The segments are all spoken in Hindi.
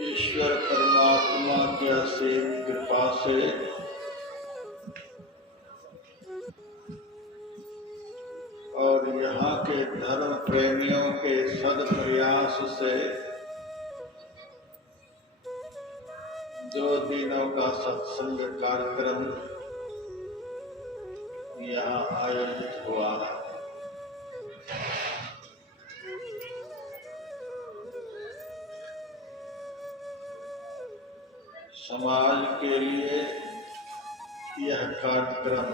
ईश्वर परमात्मा की असीम कृपा से और यहाँ के धर्म प्रेमियों के सदप्रयास से 2 दिनों का सत्संग कार्यक्रम यहाँ आयोजित हुआ है। समाज के लिए यह कार्यक्रम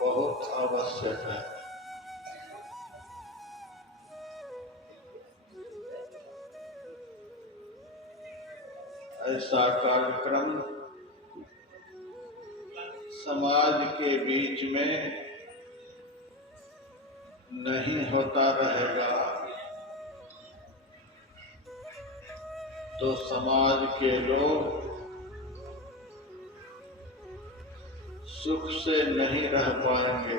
बहुत आवश्यक है। ऐसा कार्यक्रम समाज के बीच में नहीं होता रहेगा तो समाज के लोग सुख से नहीं रह पाएंगे,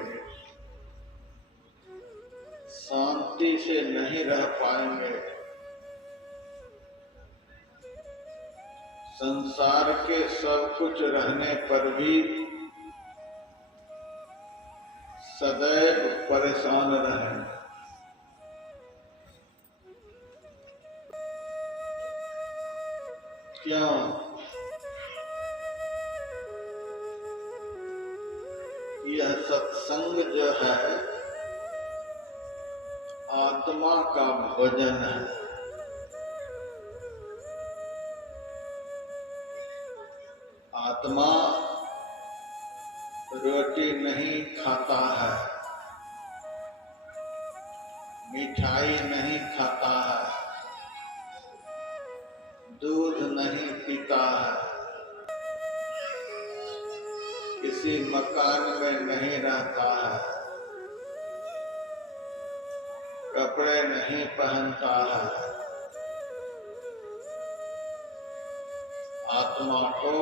शांति से नहीं रह पाएंगे। संसार के सब कुछ रहने पर भी सदैव परेशान रहें। क्यों? यह सत्संग जो है आत्मा का भोजन है। आत्मा रोटी नहीं खाता है, मिठाई नहीं खाता है, दूध नहीं पीता है, किसी मकान में नहीं रहता है, कपड़े नहीं पहनता है। आत्मा को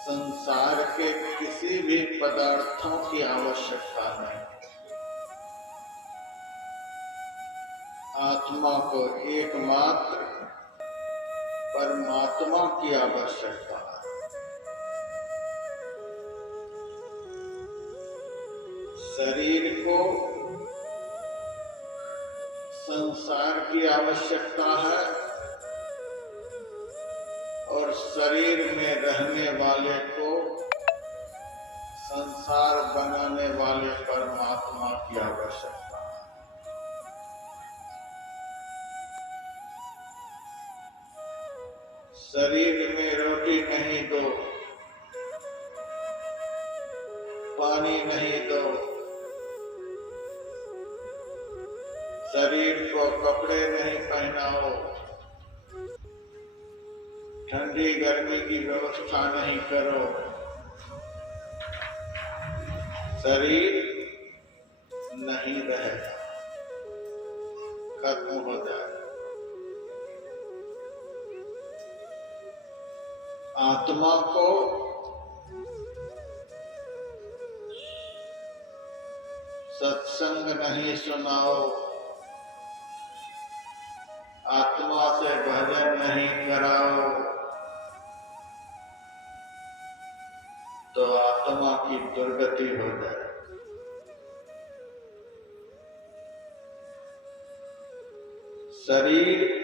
संसार के किसी भी पदार्थों की आवश्यकता नहीं। आत्मा को एकमात्र परमात्मा की आवश्यकता है। शरीर को संसार की आवश्यकता है और शरीर में रहने वाले को संसार बनाने वाले परमात्मा की आवश्यकता है। शरीर में रोटी नहीं दो, पानी नहीं दो, शरीर को कपड़े नहीं पहनाओ, ठंडी गर्मी की व्यवस्था नहीं करो, शरीर नहीं रहेगा, खत्म हो जाएगा। आत्मा को सत्संग नहीं सुनाओ, आत्मा से भजन नहीं कराओ, तो आत्मा की दुर्गति हो जाए। शरीर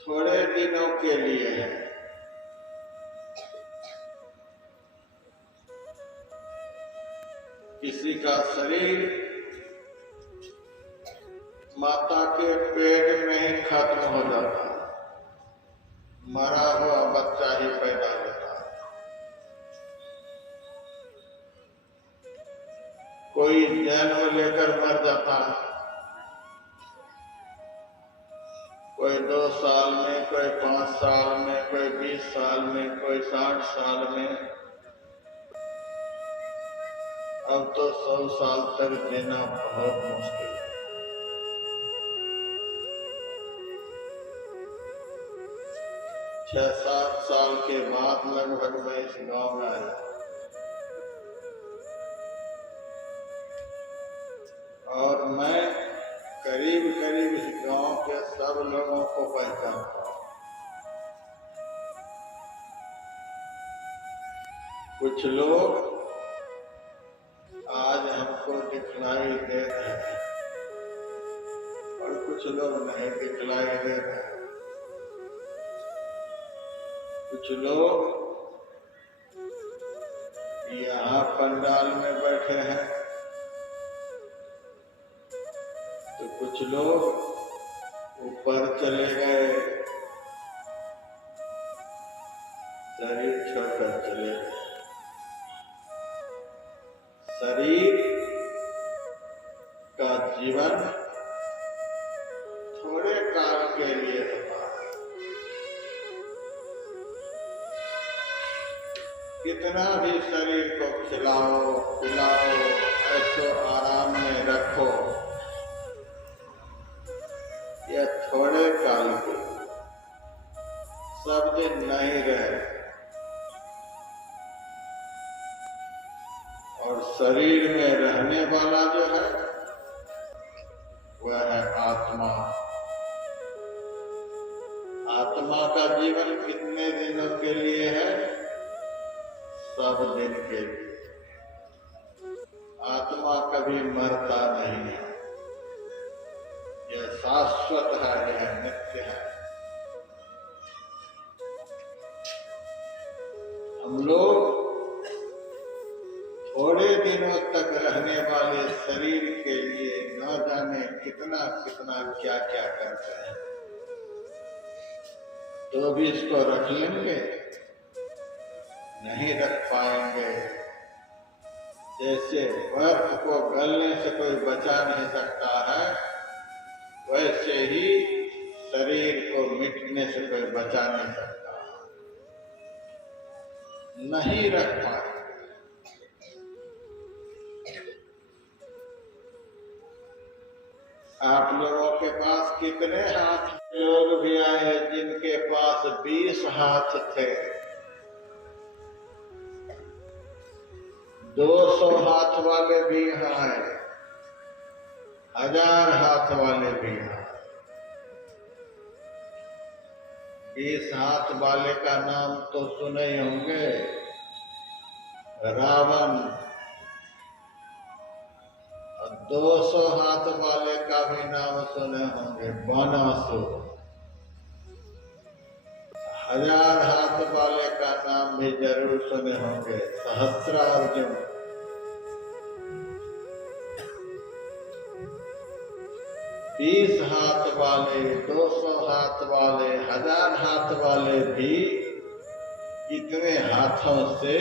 थोड़े दिनों के लिए है। किसी का शरीर माता के पेट में ही खत्म हो जाता है, मरा हुआ बच्चा ही पैदा होता है। कोई जन्म लेकर मर जाता है, कोई 2 साल में, कोई 5 साल में, कोई 20 साल में, कोई 60 साल में। अब तो 100 साल तक जीना बहुत मुश्किल है। 6-7 साल के बाद लगभग मैं इस गांव में आया और मैं करीब करीब इस गांव के सब लोगों को पहचानता हूं। कुछ लोग आज हमको दिखलाई दे रहे हैं और कुछ लोग नहीं दिखलाई दे रहे हैं। कुछ लोग यहाँ पंडाल में बैठे हैं तो कुछ लोग ऊपर चले गए, शरीर छोड़कर चले गए। शरीर का जीवन थोड़े काल के लिए होता है। कितना भी शरीर को खिलाओ पिलाओ, ऐसो आराम में रखो, यह थोड़े काल के, सब दिन नहीं रहे। और शरीर में रहने वाला जो है वह है आत्मा। आत्मा का जीवन कितने दिनों के लिए है? सब दिन के लिए। आत्मा कभी मरता नहीं है, यह शाश्वत है, यह नित्य है। हम लोग थोड़े दिनों तक रहने वाले शरीर के लिए न जाने कितना कितना क्या क्या करते हैं, तो भी इसको रख लेंगे, नहीं रख पाएंगे। जैसे बर्फ को गलने से कोई बचा नहीं सकता है, वैसे ही शरीर को मिटने से कोई बचा नहीं सकता, नहीं रख पाए। आप लोगों के पास कितने हाथ? लोग भी आए जिनके पास 20 हाथ थे, 200 हाथ वाले भी यहाँ हैं, 1000 हाथ वाले भी हैं। 20 हाथ वाले का नाम तो सुने ही होंगे, रावण। और 200 हाथ वाले का भी नाम सुने होंगे, बानासुर। 1000 हाथ वाले का नाम भी जरूर सुने होंगे, सहस्त्रार्जुन। 20 हाथ वाले, 200 हाथ वाले, 1000 हाथ वाले भी इतने हाथों से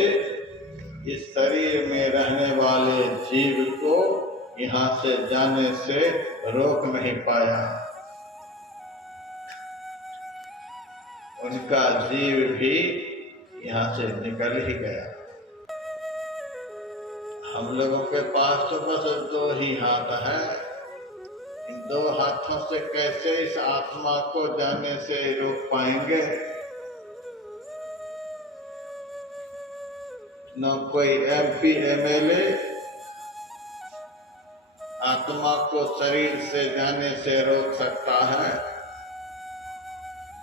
इस शरीर में रहने वाले जीव को यहाँ से जाने से रोक नहीं पाया। उनका जीव भी यहाँ से निकल ही गया। हम लोगों के पास तो बस 2 ही हाथ है। इन 2 हाथों से कैसे इस आत्मा को जाने से रोक पाएंगे? न कोई MP MLA आत्मा को शरीर से जाने से रोक सकता है,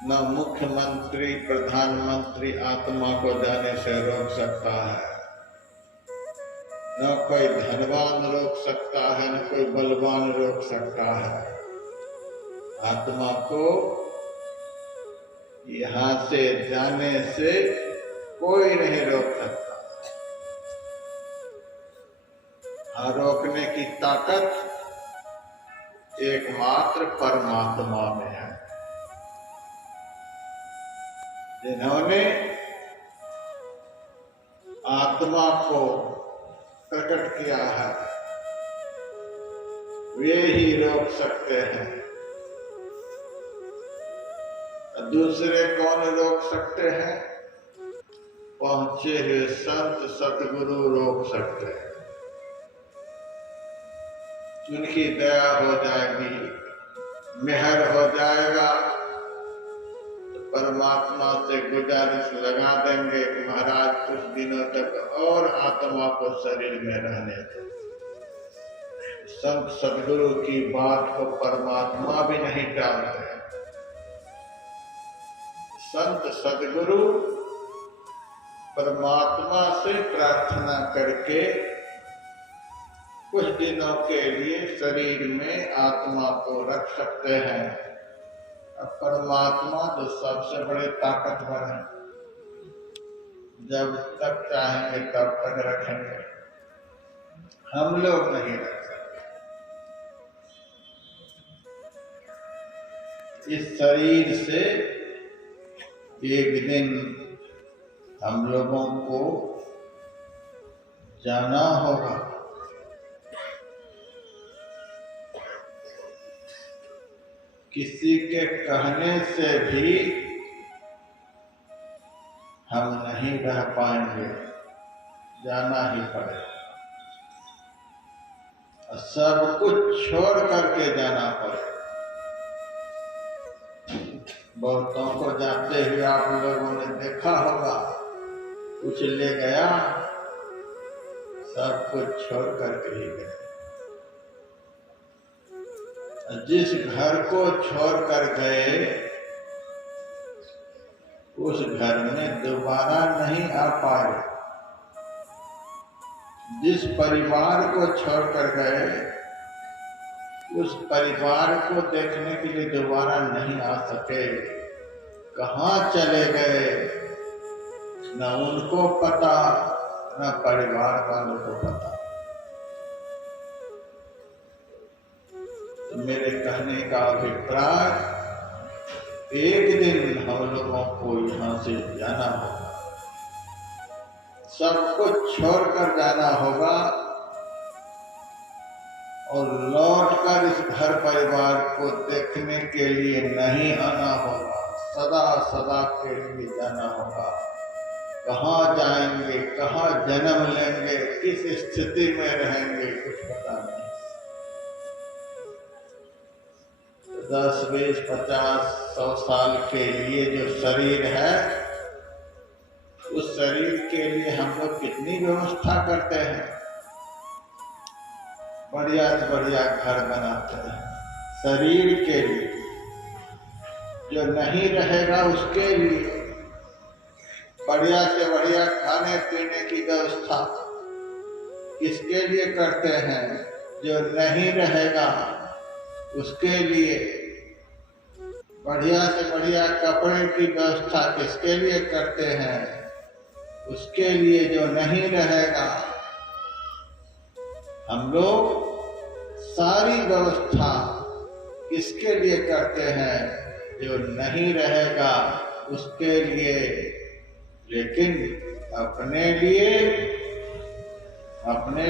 न मुख्यमंत्री प्रधानमंत्री आत्मा को जाने से रोक सकता है, न कोई धनवान रोक सकता है, न कोई बलवान रोक सकता है। आत्मा को यहाँ से जाने से कोई नहीं रोक सकता। रोकने की ताकत एकमात्र परमात्मा में है, जिन्होंने आत्मा को प्रकट किया है, वे ही रोक सकते हैं। दूसरे कौन रोक सकते हैं? पहुंचे हुए संत सतगुरु रोक सकते हैं। उनकी दया हो जाएगी, मेहर हो जाएगा, तो परमात्मा से गुजारिश लगा देंगे कि महाराज कुछ दिनों तक और आत्मा को शरीर में रहने दो। संत सदगुरु की बात को परमात्मा भी नहीं टालते। संत सदगुरु परमात्मा से प्रार्थना करके कुछ दिनों के लिए शरीर में आत्मा को रख सकते हैं। अब परमात्मा जो सबसे बड़े ताकतवर है, जब तक चाहेंगे तब तक रखेंगे, हम लोग नहीं रख सकते। इस शरीर से एक दिन हम लोगों को जाना होगा। किसी के कहने से भी हम नहीं रह पाएंगे, जाना ही पड़ेगा। सब कुछ छोड़ करके जाना पड़ेगा। बहुतों को जाते हुए आप लोगों ने देखा होगा, कुछ ले गया, सब कुछ छोड़ करके ही गए। जिस घर को छोड़ कर गए, उस घर में दोबारा नहीं आ पाए। जिस परिवार को छोड़कर गए उस परिवार को देखने के लिए दोबारा नहीं आ सके। कहाँ चले गए न उनको पता न परिवार वालों को पता। तो मेरे कहने का अभिप्राय, एक दिन हम लोगों को यहाँ से जाना होगा, सब कुछ छोड़कर जाना होगा और लौटकर इस घर परिवार को देखने के लिए नहीं आना होगा, सदा सदा के लिए जाना होगा। कहाँ जाएंगे, कहाँ जन्म लेंगे, किस स्थिति में रहेंगे, कुछ पता नहीं। 10, 20, 50, 100 साल के लिए जो शरीर है, उस शरीर के लिए हम लोग कितनी व्यवस्था करते हैं। बढ़िया से बढ़िया घर बनाते हैं शरीर के लिए, जो नहीं रहेगा उसके लिए बढ़िया से बढ़िया खाने पीने की व्यवस्था किसके लिए करते हैं, जो नहीं रहेगा उसके लिए। बढ़िया से बढ़िया कपड़े की व्यवस्था किसके लिए करते हैं, उसके लिए जो नहीं रहेगा। हम लोग सारी व्यवस्था किसके लिए करते हैं, जो नहीं रहेगा उसके लिए। लेकिन अपने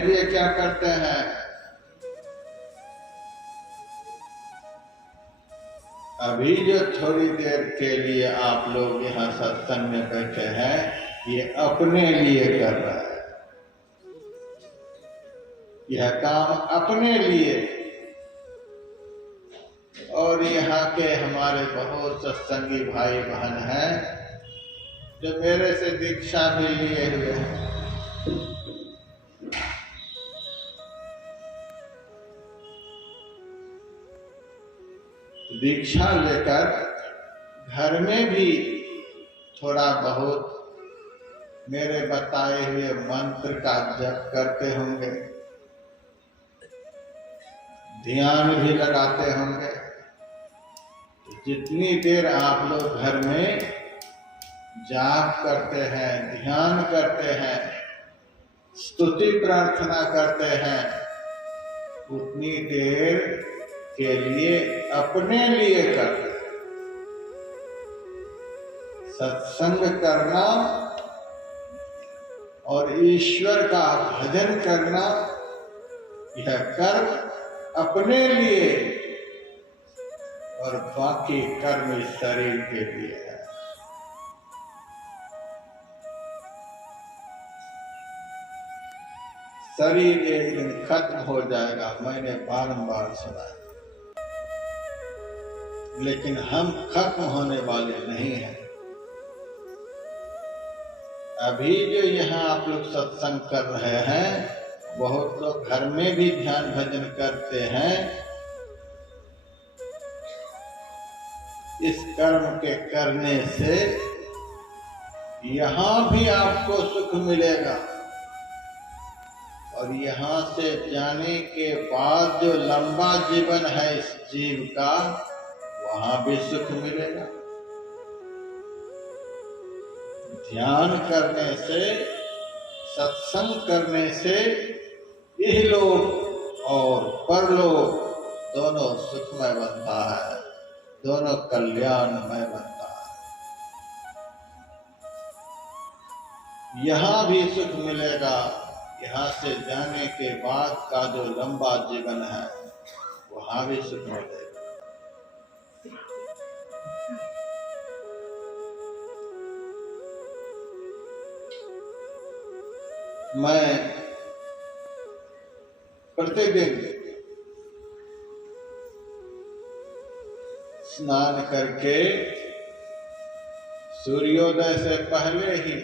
लिए क्या करते हैं? अभी जो थोड़ी देर के लिए आप लोग यहाँ सत्संग में बैठे हैं, ये अपने लिए कर रहा है। यह काम अपने लिए। और यहाँ के हमारे बहुत सत्संगी भाई बहन हैं जो मेरे से दीक्षा भी लिए हुए हैं। दीक्षा लेकर घर में भी थोड़ा बहुत मेरे बताए हुए मंत्र का जप करते होंगे, ध्यान भी लगाते होंगे। जितनी देर आप लोग घर में जाप करते हैं, ध्यान करते हैं, स्तुति प्रार्थना करते हैं, उतनी देर के लिए अपने लिए करते हैं। सत्संग करना और ईश्वर का भजन करना, यह कर्म अपने लिए और बाकी कर्म इस शरीर के लिए है। शरीर एक दिन खत्म हो जाएगा, मैंने बारंबार सुना है। लेकिन हम खत्म होने वाले नहीं हैं। अभी जो यहाँ आप लोग सत्संग कर रहे हैं, बहुत लोग घर में भी ध्यान भजन करते हैं। इस कर्म के करने से यहाँ भी आपको सुख मिलेगा और यहाँ से जाने के बाद जो लंबा जीवन है इस जीव का, वहाँ भी सुख मिलेगा। ध्यान करने से, सत्संग करने से इहलोक और परलोक दोनों सुखमय बनता है, दोनों कल्याणमय बनता है। यहाँ भी सुख मिलेगा, यहाँ से जाने के बाद का जो लंबा जीवन है, वहाँ भी सुख मिलेगा। मैं प्रतिदिन स्नान करके सूर्योदय से पहले ही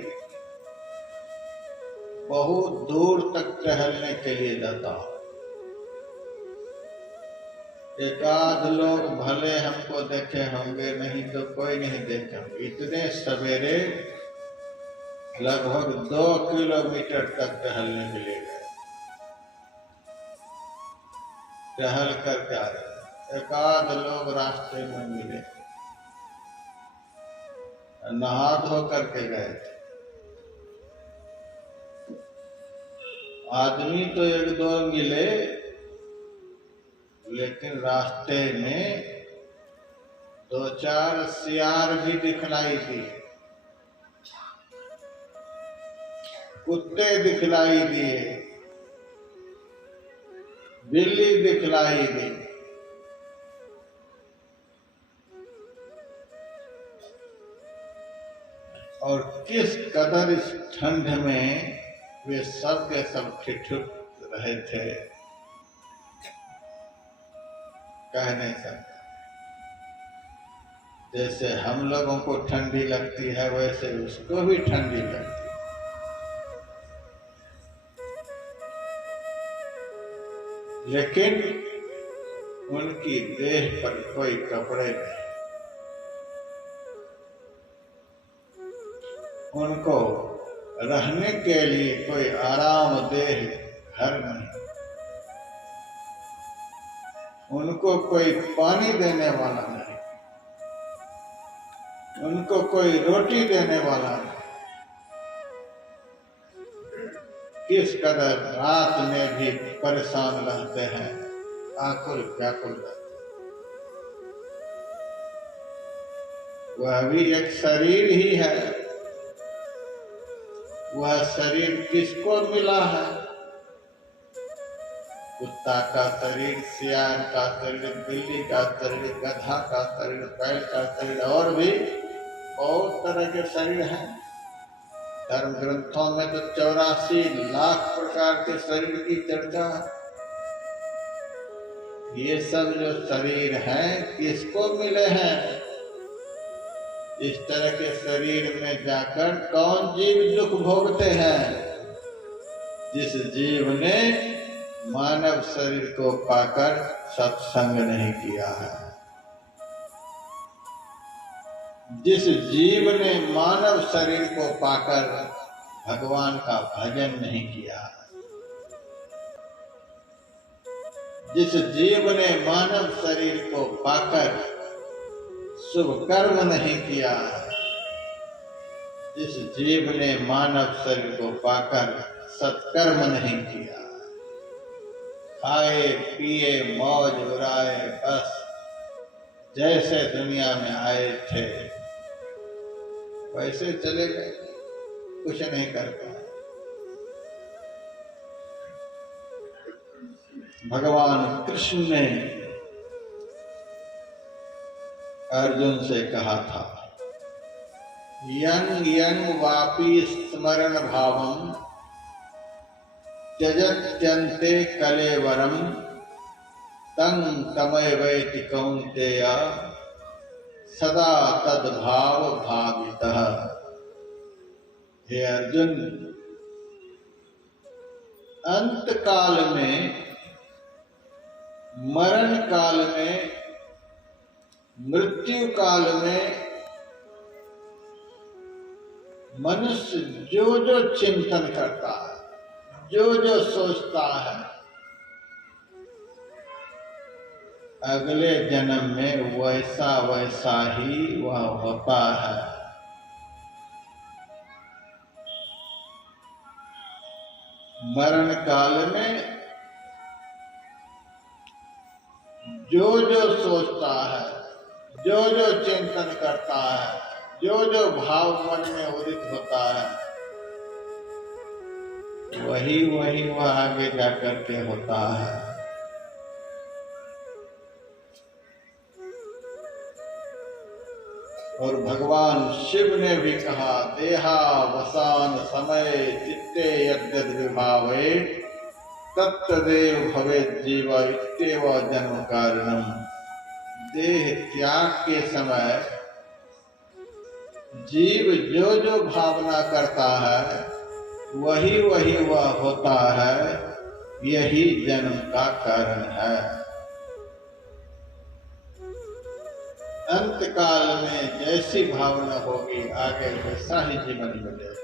बहुत दूर तक टहलने के लिए जाता हूं। एकाध लोग भले हमको देखे होंगे, नहीं तो कोई नहीं देखे होंगे। इतने सवेरे लगभग 2 किलोमीटर तक टहलने के लिए गए। टहल कर जा रहे, एकाध लोग रास्ते में मिले, नहा धो करके गए थे। आदमी तो एक दो मिले, लेकिन रास्ते में दो चार सियार भी दिखलाई दिए, कुत्ते दिखलाई दिए, बिल्ली दिखलाई दी। और किस कदर इस ठंड में वे सब के सब ठिठुर रहे थे, कह नहीं सकते। जैसे हम लोगों को ठंडी लगती है, वैसे उसको भी ठंडी लगती है। लेकिन उनकी देह पर कोई कपड़े नहीं, उनको रहने के लिए कोई आरामदेह घर नहीं, उनको कोई पानी देने वाला नहीं, उनको कोई रोटी देने वाला नहीं। किस कदर रात में भी परेशान रहते हैं, आकुल व्याकुल रहते हैं। वह भी एक शरीर ही है। वह शरीर किसको मिला है? कुत्ता का शरीर, सियार का शरीर, बिल्ली का शरीर, गधा का शरीर, बैल का शरीर, और भी बहुत तरह के शरीर हैं। धर्म ग्रंथों में तो 84 लाख प्रकार के शरीर की चर्चा है। ये सब जो शरीर हैं किसको मिले हैं? इस तरह के शरीर में जाकर कौन जीव दुख भोगते हैं? जिस जीव ने मानव शरीर को पाकर सत्संग नहीं किया है, जिस जीव ने मानव शरीर को पाकर भगवान का भजन नहीं किया, जिस जीव ने मानव शरीर को पाकर शुभ कर्म नहीं किया, जिस जीव ने मानव शरीर को पाकर सत्कर्म नहीं किया, खाए पिए मौज उड़ाए, बस जैसे दुनिया में आए थे वैसे चले गए, कुछ नहीं कर पाए। भगवान कृष्ण ने अर्जुन से कहा था, यं यं वापि स्मरण भावम त्यजत्यन्ते कलेवरम तं तमैवैति कौन्तेय सदा तद्भाव भावितः। हे अर्जुन, अंत काल में, मरण काल में, मृत्यु काल में मनुष्य जो जो चिंतन करता है, जो जो सोचता है, अगले जन्म में वैसा वैसा ही वह होता है। मरण काल में जो जो सोचता है, जो जो चिंतन करता है, जो जो भाव मन में उदित होता है, वही वही वह आगे जाकर के होता है। और भगवान शिव ने भी कहा, देहावसान समय चित्ते यद्यद् विभावे तत्तदेव भवेत् जीव इत्येव जन्म कारणम। देह त्याग के समय जीव जो जो भावना करता है वही वही वह होता है, यही जन्म का कारण है। अंत काल में जैसी भावना होगी आगे वैसा ही जीवन मिलेगा।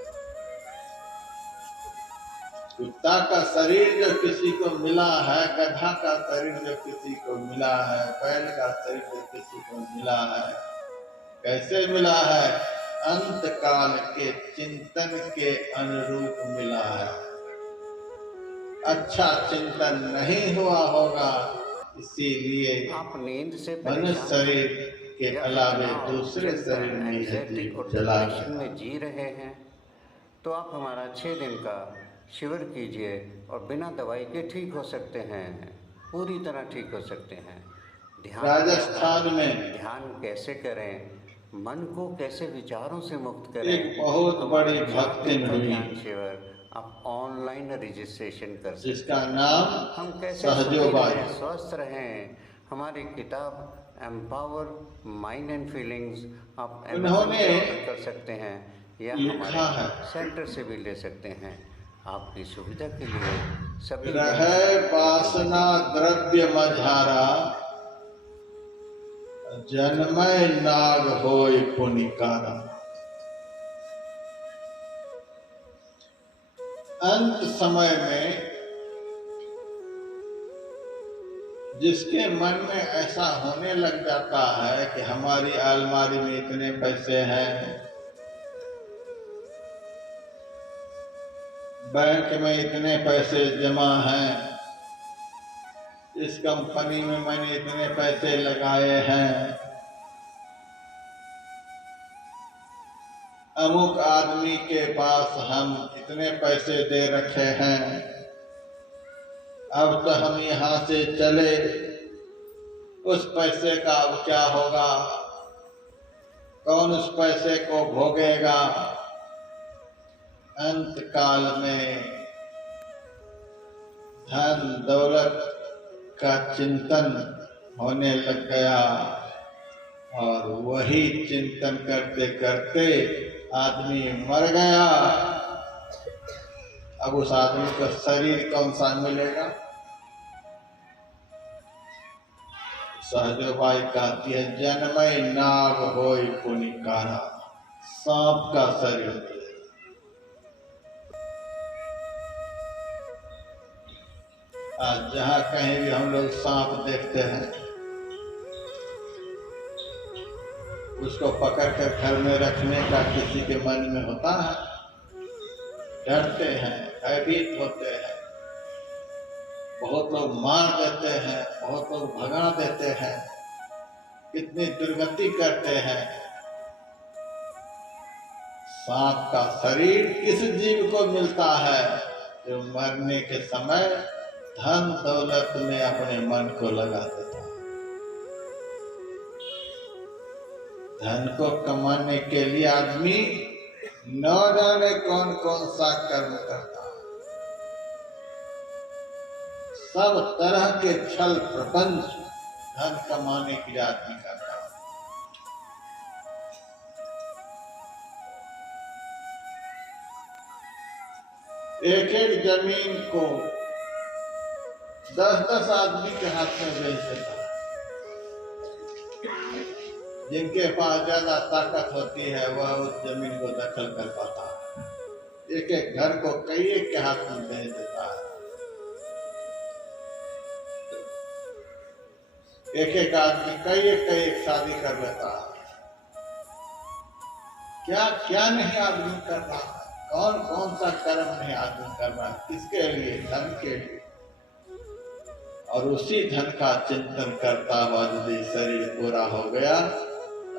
कुत्ता का शरीर जो किसी को मिला है, गधा का शरीर जो किसी को मिला है, बैल का शरीर जो किसी को मिला है, कैसे मिला है? अंत काल के चिंतन के अनुरूप मिला है। अच्छा चिंतन नहीं हुआ होगा, इसीलिए आप नींद से मनुष्य शरीर के अलावे दूसरे शरीर में में जी रहे हैं, तो आप हमारा 6 दिन का शिविर कीजिए और बिना दवाई के ठीक हो सकते हैं, पूरी तरह ठीक हो सकते हैं। राजस्थान में ध्यान कैसे करें, मन को कैसे विचारों से मुक्त करें, एक बहुत बड़ी भक्ति ध्यान शिविर आप ऑनलाइन रजिस्ट्रेशन कर सकते हैं, जिसका नाम हम कैसे स्वस्थ रहें। हमारी किताब एम्पावर माइंड एंड फीलिंग्स आप उन्होंने कर सकते हैं या लिखा है, सेंटर से भी ले सकते हैं। आपकी सुविधा के लिए सभी रहे वासना द्रव्य मझारा, जन्मय नाग होय पुनिकारा। अंत समय में जिसके मन में ऐसा होने लग जाता है कि हमारी अलमारी में इतने पैसे हैं, बैंक में इतने पैसे जमा हैं, इस कंपनी में मैंने इतने पैसे लगाए हैं, अमुक आदमी के पास हम इतने पैसे दे रखे हैं, अब तो हम यहाँ से चले, उस पैसे का अब क्या होगा, कौन उस पैसे को भोगेगा। अंत काल में धन दौलत का चिंतन होने लग गया और वही चिंतन करते करते आदमी मर गया। अब उस आदमी को शरीर कौन सा मिलेगा? सहजोबाई कहती है, जन्मय नाग होय पुनिकारा, सांप का शरीर मिलेगा। आज जहाँ कहीं भी हम लोग सांप देखते हैं, उसको पकड़ कर घर में रखने का किसी के मन में होता है? डरते हैं, भयभीत होते हैं, बहुत लोग मार देते हैं, बहुत लोग भगा देते हैं, कितनी दुर्गति करते हैं। सांप का शरीर किस जीव को मिलता है? जो मरने के समय धन दौलत में अपने मन को लगा देता है। धन को कमाने के लिए आदमी न जाने कौन कौन सा कर्म करता है। सब तरह के छल प्रपंच धन कमाने के लिए आदमी करता है। एक एक जमीन को 10-10 आदमी के हाथ में बेच देता है। जिनके पास ज्यादा ताकत होती है वह उस जमीन को दखल कर पाता है। एक एक घर को कई एक के हाथ में बेच देता है। एक एक आदमी कई एक शादी कर लेता है। क्या क्या नहीं आदमी कर रहा है, कौन कौन सा कर्म नहीं आदमी कर रहा है, किसके लिए? धन के लिए। और उसी धन का चिंतन करता हुआ यदि शरीर पूरा हो गया,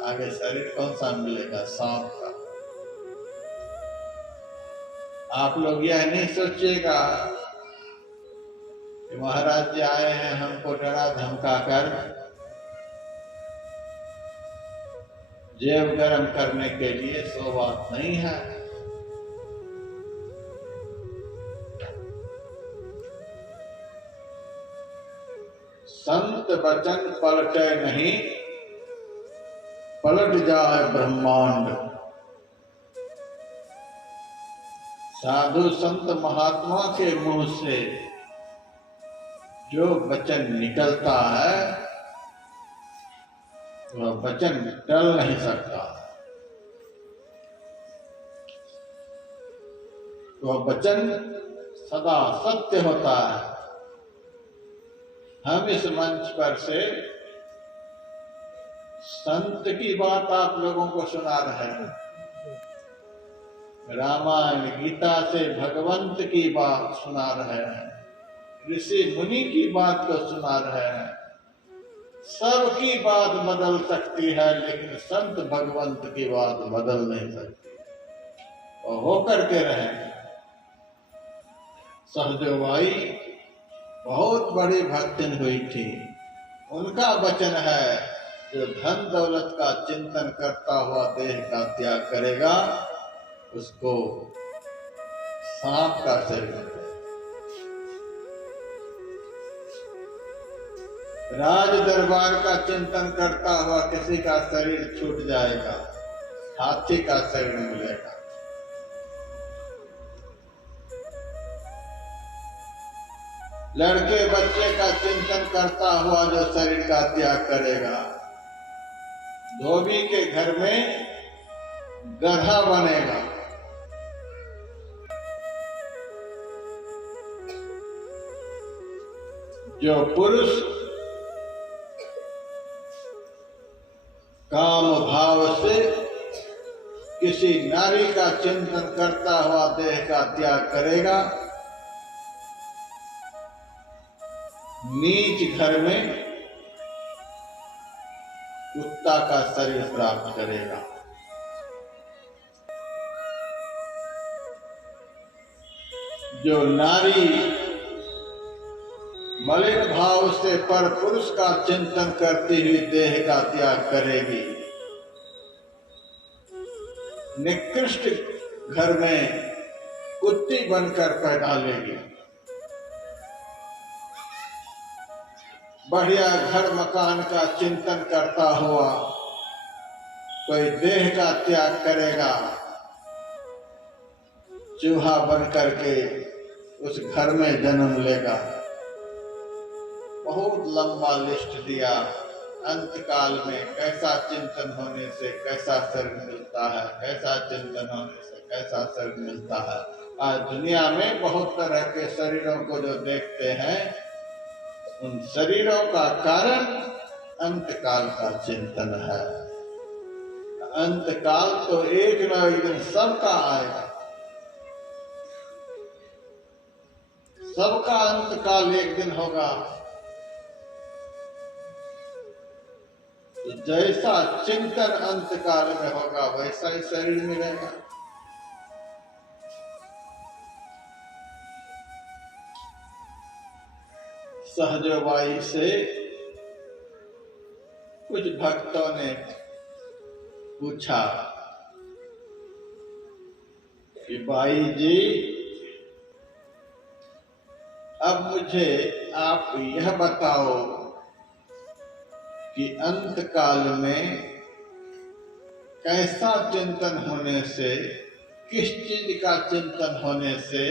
आगे शरीर कौन सा मिलेगा? सांप का। आप लोग यह नहीं सोचिएगा कि महाराज जी आए हैं हमको डरा धमका कर जेब गरम करने के लिए, सो बात नहीं है। संत वचन पलटे नहीं, पलट जाए ब्रह्मांड। साधु संत महात्मा के मुंह से जो वचन निकलता है वह वचन टल नहीं सकता। वह वचन सदा सत्य होता है। हम इस मंच पर से संत की बात आप लोगों को सुना रहे हैं, रामायण गीता से भगवंत की बात सुना रहे हैं, ऋषि मुनि की बात को सुना रहे हैं। सबकी बात बदल सकती है, लेकिन संत भगवंत की बात बदल नहीं सकती, और होकर के रहेंगे। सहजोबाई बहुत बड़ी भक्तिन हुई थी। उनका वचन है, जो धन दौलत का चिंतन करता हुआ देह का त्याग करेगा, उसको सांप का शरीर मिलेगा। राज दरबार का चिंतन करता हुआ किसी का शरीर छूट जाएगा, हाथी का शरीर मिलेगा। लड़के बच्चे का चिंतन करता हुआ जो शरीर का त्याग करेगा, धोबी के घर में गधा बनेगा। जो पुरुष काम भाव से किसी नारी का चिंतन करता हुआ देह का त्याग करेगा, नीच घर में कुत्ता का शरीर प्राप्त करेगा। जो नारी मलिन भाव से पर पुरुष का चिंतन करती हुई देह का त्याग करेगी, निकृष्ट घर में कुत्ती बनकर पैदा लेगी। बढ़िया घर मकान का चिंतन करता हुआ कोई देह का त्याग करेगा, चूहा बन करके उस घर में जन्म लेगा। बहुत लंबा लिस्ट दिया, अंत काल में कैसा चिंतन होने से कैसा शरीर मिलता है, कैसा चिंतन होने से कैसा शरीर मिलता है। आज दुनिया में बहुत तरह के शरीरों को जो देखते हैं, उन शरीरों का कारण अंत काल का चिंतन है। अंत काल तो एक न एक दिन सबका आएगा, सबका अंत काल एक दिन होगा। तो जैसा चिंतन अंत काल में होगा, वैसा ही शरीर मिलेगा। सहजोबाई से कुछ भक्तों ने पूछा कि बाई जी, अब मुझे आप यह बताओ कि अंत काल में कैसा चिंतन होने से, किस चीज का चिंतन होने से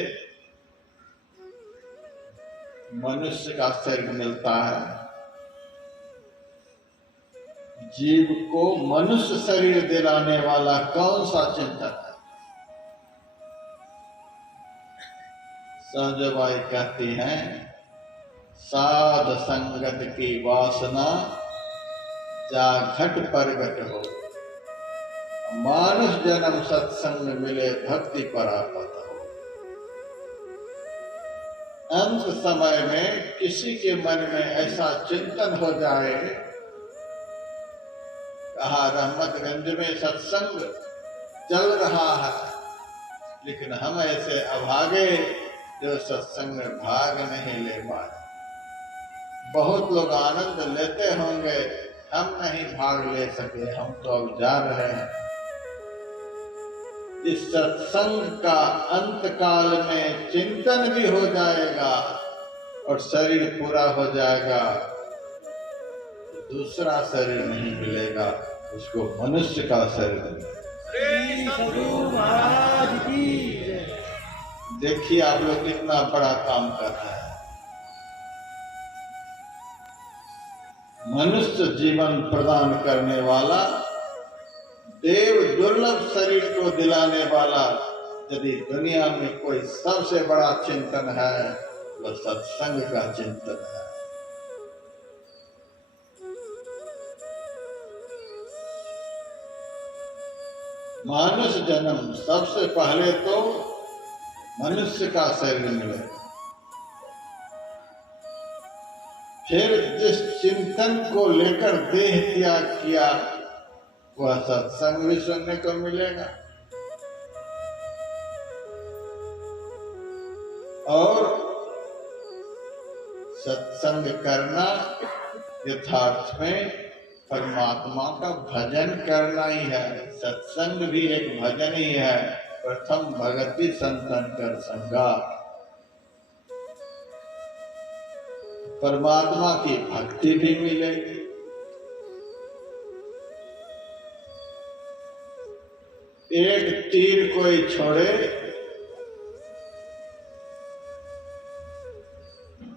मनुष्य का शरीर मिलता है। जीव को मनुष्य शरीर दिलाने वाला कौन सा चिंतन है? सहजबाई कहती हैं, साध संगत की वासना जा घट परगट हो, मानुष जन्म सत्संग मिले भक्ति परापत हो। अंत समय में किसी के मन में ऐसा चिंतन हो जाए, कहा रहमतगंज में सत्संग चल रहा है, लेकिन हम ऐसे अभागे जो सत्संग में भाग नहीं ले पाए। बहुत लोग आनंद लेते होंगे, हम नहीं भाग ले सके, हम तो अब जा रहे हैं। इस सत्संग का अंत काल में चिंतन भी हो जाएगा और शरीर पूरा हो जाएगा, दूसरा शरीर नहीं मिलेगा, उसको मनुष्य का शरीर मिलेगा। देखिए आप लोग कितना बड़ा काम कर रहे हैं। मनुष्य जीवन प्रदान करने वाला, देव दुर्लभ शरीर को दिलाने वाला यदि दुनिया में कोई सबसे बड़ा चिंतन है वह सत्संग का चिंतन है। मानुष जन्म, सबसे पहले तो मनुष्य का शरीर मिले, फिर जिस चिंतन को लेकर देह त्याग किया वह सत्संग भी सुनने को मिलेगा। और सत्संग करना यथार्थ में परमात्मा का भजन करना ही है। सत्संग भी एक भजन ही है। प्रथम भगति संतन कर संगा, परमात्मा की भक्ति भी मिलेगी। एक तीर कोई छोड़े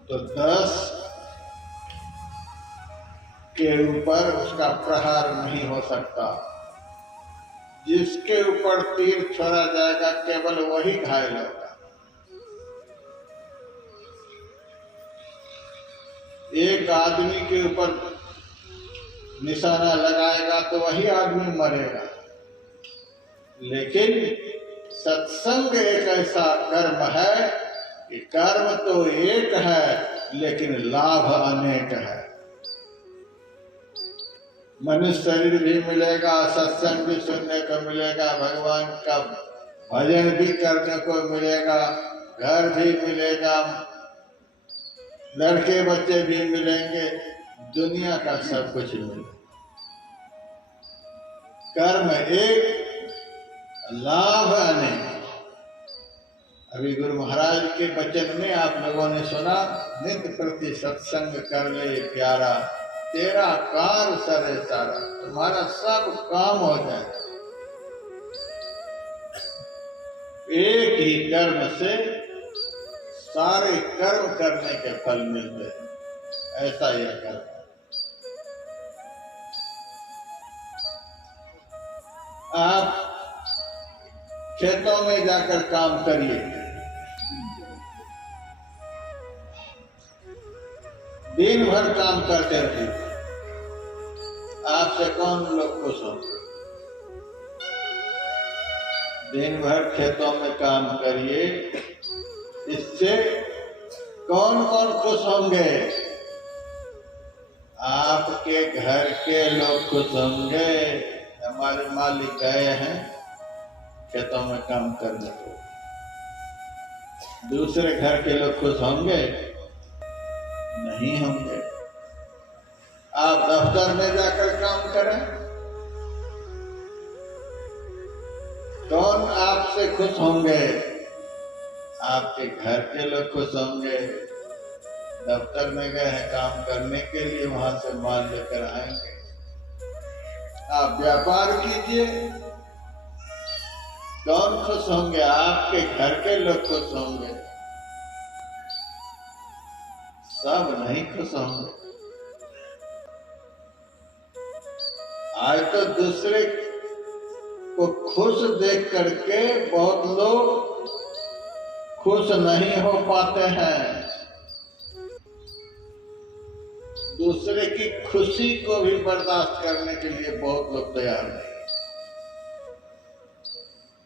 तो 10 के ऊपर उसका प्रहार नहीं हो सकता। जिसके ऊपर तीर छोड़ा जाएगा केवल वही घायल होगा। एक आदमी के ऊपर निशाना लगाएगा तो वही आदमी मरेगा। लेकिन सत्संग एक ऐसा कर्म है कि कर्म तो एक है लेकिन लाभ अनेक है। मनुष्य शरीर भी मिलेगा, सत्संग भी सुनने को मिलेगा, भगवान का भजन भी करने को मिलेगा, घर भी मिलेगा, लड़के बच्चे भी मिलेंगे, दुनिया का सब कुछ मिलेगा। कर्म एक, लाभ अनेक। अभी गुरु महाराज के वचन में आप लोगों ने सुना, नित्य प्रति सत्संग कर ले प्यारा, तेरा कार सरे सारा, तुम्हारा सब काम हो जाए। एक ही कर्म से सारे कर्म करने के फल मिलते हैं। ऐसा यह कर्म है। आप खेतों में जाकर काम करिए, दिन भर काम करते रहिए, आपसे कौन लोग खुश होंगे? दिन भर खेतों में काम करिए, इससे कौन कौन खुश होंगे? आपके घर के लोग खुश होंगे। हमारे मालिक गए हैं खेतों में काम करने को, दूसरे घर के लोग खुश होंगे? नहीं होंगे। आप दफ्तर में जाकर काम करें, कौन आपसे खुश होंगे? आपके घर के लोग खुश होंगे। दफ्तर में गए हैं काम करने के लिए, वहां से माल लेकर आएंगे। आप व्यापार कीजिए, कौन खुश होंगे? आपके घर के लोग खुश होंगे। सब नहीं खुश होंगे। आज तो दूसरे को खुश देख करके बहुत लोग खुश नहीं हो पाते हैं। दूसरे की खुशी को भी बर्दाश्त करने के लिए बहुत लोग तैयार नहीं।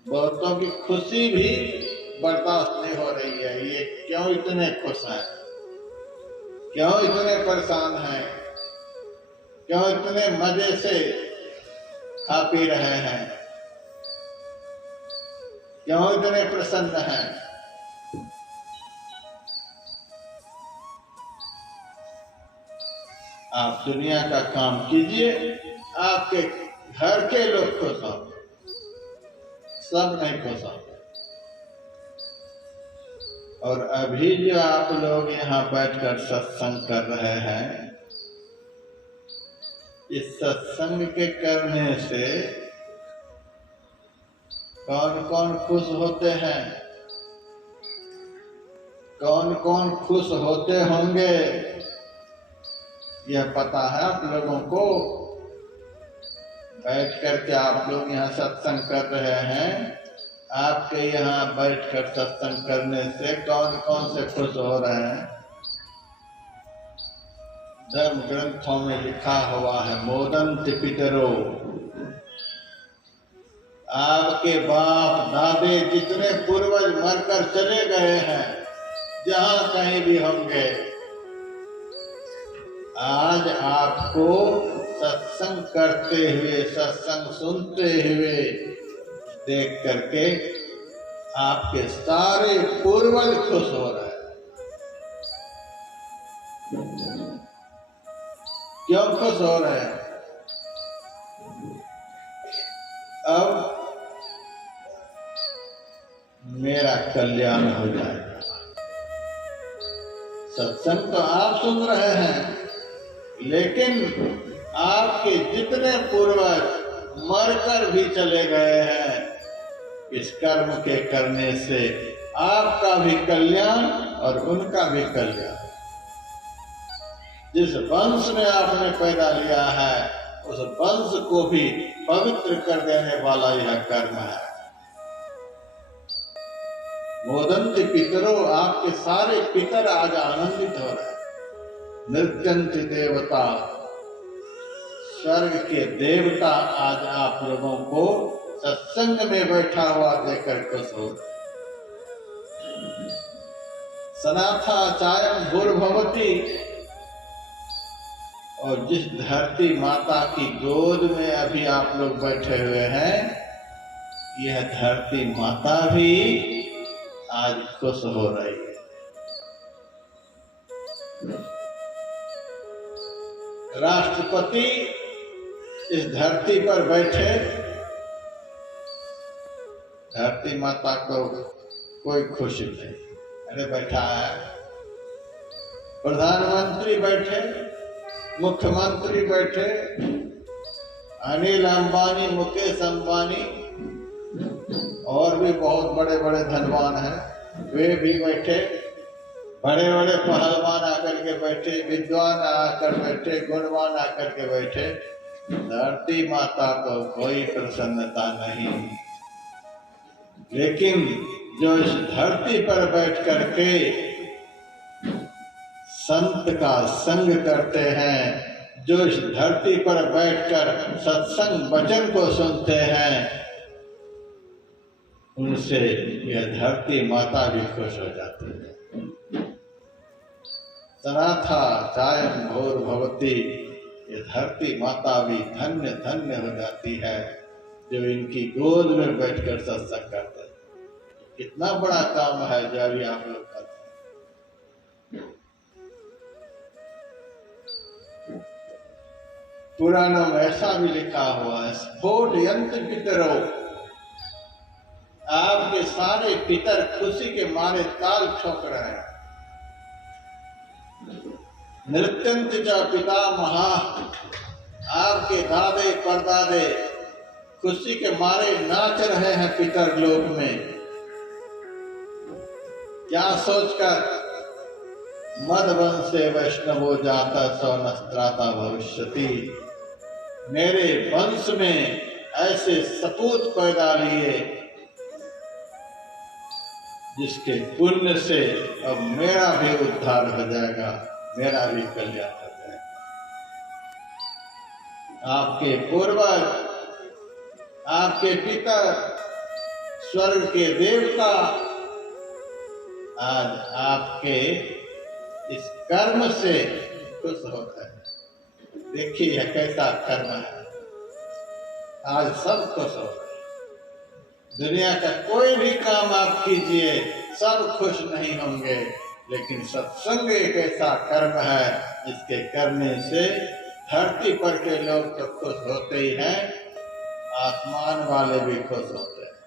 बहुतों की खुशी भी बर्दाश्त नहीं हो रही है। ये क्यों इतने खुश हैं? क्यों इतने परेशान हैं? क्यों इतने मजे से खा पी रहे हैं? क्यों इतने प्रसन्न हैं? आप दुनिया का काम कीजिए, आपके घर के लोग खुश होंगे, सब नहीं खुश होंगे। और अभी जो आप लोग यहाँ बैठकर सत्संग कर रहे हैं, इस सत्संग के करने से कौन कौन खुश होते हैं? कौन कौन खुश होते होंगे? यह पता है आप लोगों को? बैठ करके आप लोग यहाँ सत्संग कर रहे हैं, आपके यहाँ बैठकर सत्संग करने से कौन कौन से खुश हो रहे हैं? धर्म ग्रंथों में लिखा हुआ है, मोदंत पितरो, आपके बाप दादे जितने पूर्वज मरकर चले गए हैं, जहां कहीं भी होंगे, आज आपको सत्संग करते हुए, सत्संग सुनते हुए देख करके आपके सारे पूर्वज खुश हो रहे हैं। क्यों खुश हो रहे हैं? अब मेरा कल्याण हो जाएगा। सत्संग तो आप सुन रहे हैं, लेकिन आपके जितने पूर्वज मरकर भी चले गए हैं, इस कर्म के करने से आपका भी कल्याण और उनका भी कल्याण। जिस वंश में आपने पैदा लिया है, उस वंश को भी पवित्र कर देने वाला यह कर्म है। मोदंती पितरो, आपके सारे पितर आज आनंदित हो रहे हैं। नृत्यंति देवता, स्वर्ग के देवता आज आप लोगों को सत्संग में बैठा हुआ देखकर खुश हो। सनाथा चायम भूर्भवती, और जिस धरती माता की गोद में अभी आप लोग बैठे हुए हैं, यह धरती माता भी आज खुश हो रही है। राष्ट्रपति इस धरती पर बैठे, धरती माता को कोई खुशी नहीं, अरे बैठा है। प्रधानमंत्री बैठे, मुख्यमंत्री बैठे, अनिल अंबानी, मुकेश अंबानी और भी बहुत बड़े बड़े धनवान हैं, वे भी बैठे। बड़े बड़े पहलवान आकर के बैठे, विद्वान आकर बैठे, गुणवान आकर के बैठे। धरती माता को कोई प्रसन्नता नहीं। लेकिन जो इस धरती पर बैठ करके संत का संग करते हैं, जो इस धरती पर बैठकर सत्संग वचन को सुनते हैं, उनसे यह धरती माता भी खुश हो जाती है। सनाथा चायम भोर भवती, ये धरती माता भी धन्य धन्य हो जाती है जो इनकी गोद में बैठकर सत्संग करते हैं। कितना बड़ा काम है जो अभी आप लोग करते हैं। पुराणों में ऐसा भी लिखा हुआ है, स्फोट यंत्र पितरो, आपके सारे पितर खुशी के मारे ताल ठोक रहे हैं। नृत्यंत च पिता महा, आपके दादे परदादे खुशी के मारे नाच रहे हैं पितर लोक में। क्या सोचकर, मद वंशे वैष्णवो जाता सौनस्त्राता भविष्यति, मेरे वंश में ऐसे सपूत पैदा लिए जिसके पुण्य से अब मेरा भी उद्धार हो जाएगा, मेरा भी कल्याण हो जाएगा। आपके पूर्वज, आपके पिता, स्वर्ग के देवता आज आपके इस कर्म से खुश होता है। देखिए यह कैसा कर्म है, आज सब खुश हो। दुनिया का कोई भी काम आप कीजिए, सब खुश नहीं होंगे, लेकिन सत्संग एक ऐसा कर्म है जिसके करने से धरती पर के लोग तो खुश होते ही हैं, आसमान वाले भी खुश होते हैं।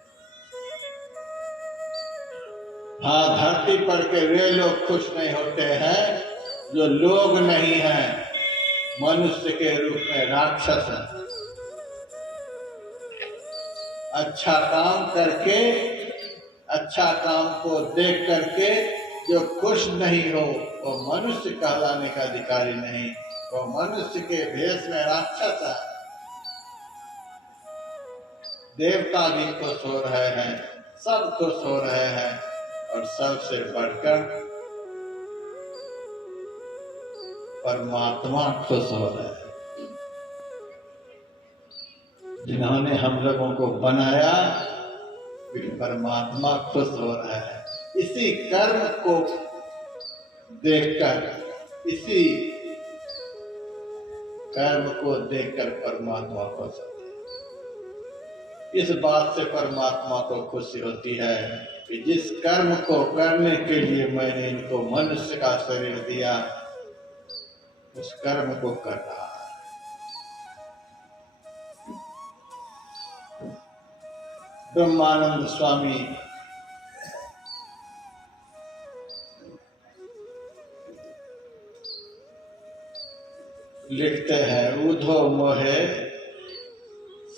हाँ, धरती पर के वे लोग खुश नहीं होते हैं जो लोग नहीं हैं, मनुष्य के रूप में राक्षस हैं। अच्छा काम करके, अच्छा काम को देख करके जो खुश नहीं हो, वो मनुष्य कहलाने का अधिकारी नहीं, वो मनुष्य के भेष में राक्षस है। देवता भी खुश हो रहे हैं, सब खुश हो रहे हैं और सबसे बढ़कर परमात्मा खुश हो रहे हैं। जिन्होंने हम लोगों को बनाया फिर परमात्मा खुश हो रहा है। इसी कर्म को देखकर, इसी कर्म को देखकर परमात्मा खुश होता है। इस बात से परमात्मा को खुशी होती है कि जिस कर्म को करने के लिए मैंने इनको मनुष्य का शरीर दिया, उस कर्म को कर रहा है। ब्रह्मानंद स्वामी लिखते हैं, उधो मोहे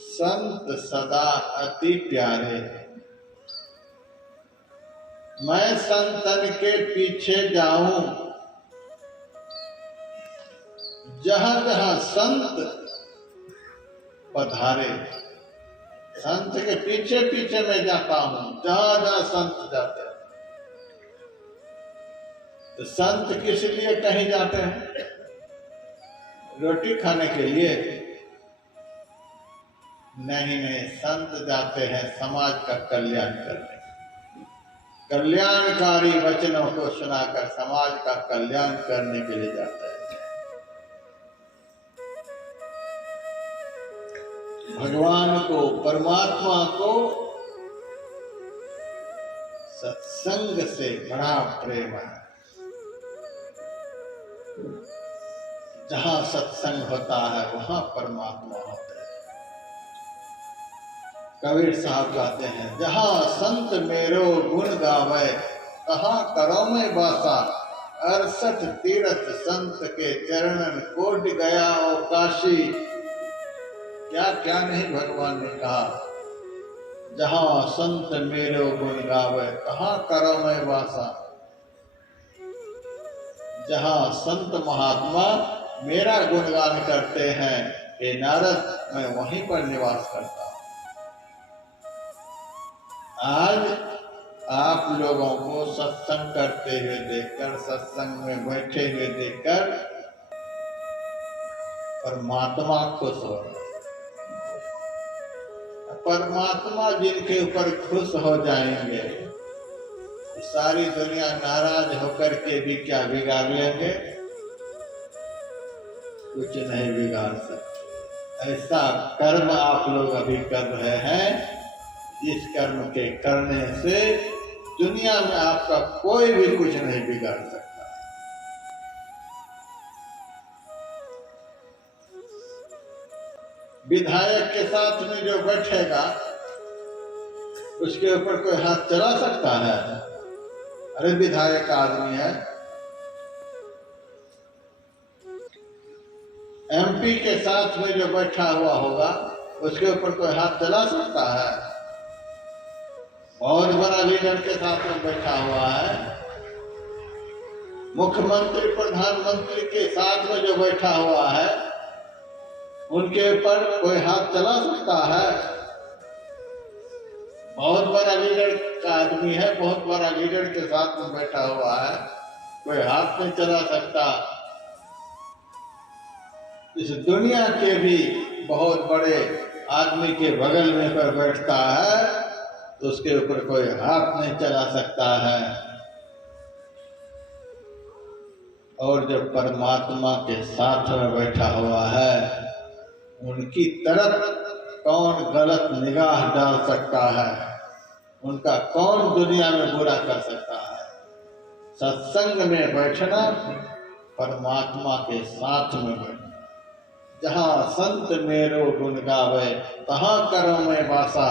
संत सदा अति प्यारे। मैं संतन के पीछे जाऊं, जहां जहां संत पधारे। संत के पीछे पीछे मैं जाता हूं, जहां जहां संत जाते हैं। तो संत किस लिए कहीं जाते हैं? रोटी खाने के लिए नहीं, संत जाते हैं समाज का कल्याण करने, कल्याणकारी वचनों को सुनाकर समाज का कल्याण करने के लिए जाते हैं। भगवान को, परमात्मा को सत्संग से बड़ा प्रेम है। जहां सत्संग होता है वहां परमात्मा होते हैं। कबीर साहब कहते हैं, जहां संत मेरो गुण गावे, तहां करो मैं वासा। 68 तीर्थ संत के चरणन कोट गया ओ काशी। क्या क्या नहीं भगवान ने कहा। जहां संत मेरो गुण गावे, तहां करो मैं वासा। जहां संत महात्मा मेरा गुणगान करते हैं, हे नारद, मैं वहीं पर निवास करता हूं। आज आप लोगों को सत्संग करते हुए देखकर, सत्संग में बैठे हुए देखकर परमात्मा खुश हो रहा है। परमात्मा जिनके ऊपर खुश हो जाएंगे, सारी दुनिया नाराज होकर के भी क्या बिगाड़ लेंगे? कुछ नहीं बिगाड़ सकते। ऐसा कर्म आप लोग अभी कर रहे हैं, जिस कर्म के करने से दुनिया में आपका कोई भी कुछ नहीं बिगाड़ सकता। विधायक के साथ में जो बैठेगा, उसके ऊपर कोई हाथ चला सकता है? अरे विधायक आदमी है। एमपी के साथ में जो बैठा हुआ होगा, उसके ऊपर कोई हाथ चला सकता है? बहुत बड़ा लीडर के साथ में बैठा हुआ है। मुख्यमंत्री प्रधानमंत्री के साथ में जो बैठा हुआ है, उनके ऊपर कोई हाथ चला सकता है? बहुत बड़ा लीडर का आदमी है, बहुत बड़ा लीडर के साथ में बैठा हुआ है, कोई हाथ नहीं चला सकता। इस दुनिया के भी बहुत बड़े आदमी के बगल में कोई बैठता है तो उसके ऊपर कोई हाथ नहीं चला सकता है। और जब परमात्मा के साथ में बैठा हुआ है, उनकी तरफ कौन गलत निगाह डाल सकता है? उनका कौन दुनिया में बुरा कर सकता है? सत्संग में बैठना, परमात्मा के साथ में बैठना। जहां संत मेरो गुण गावे, तहां करो मैं वासा।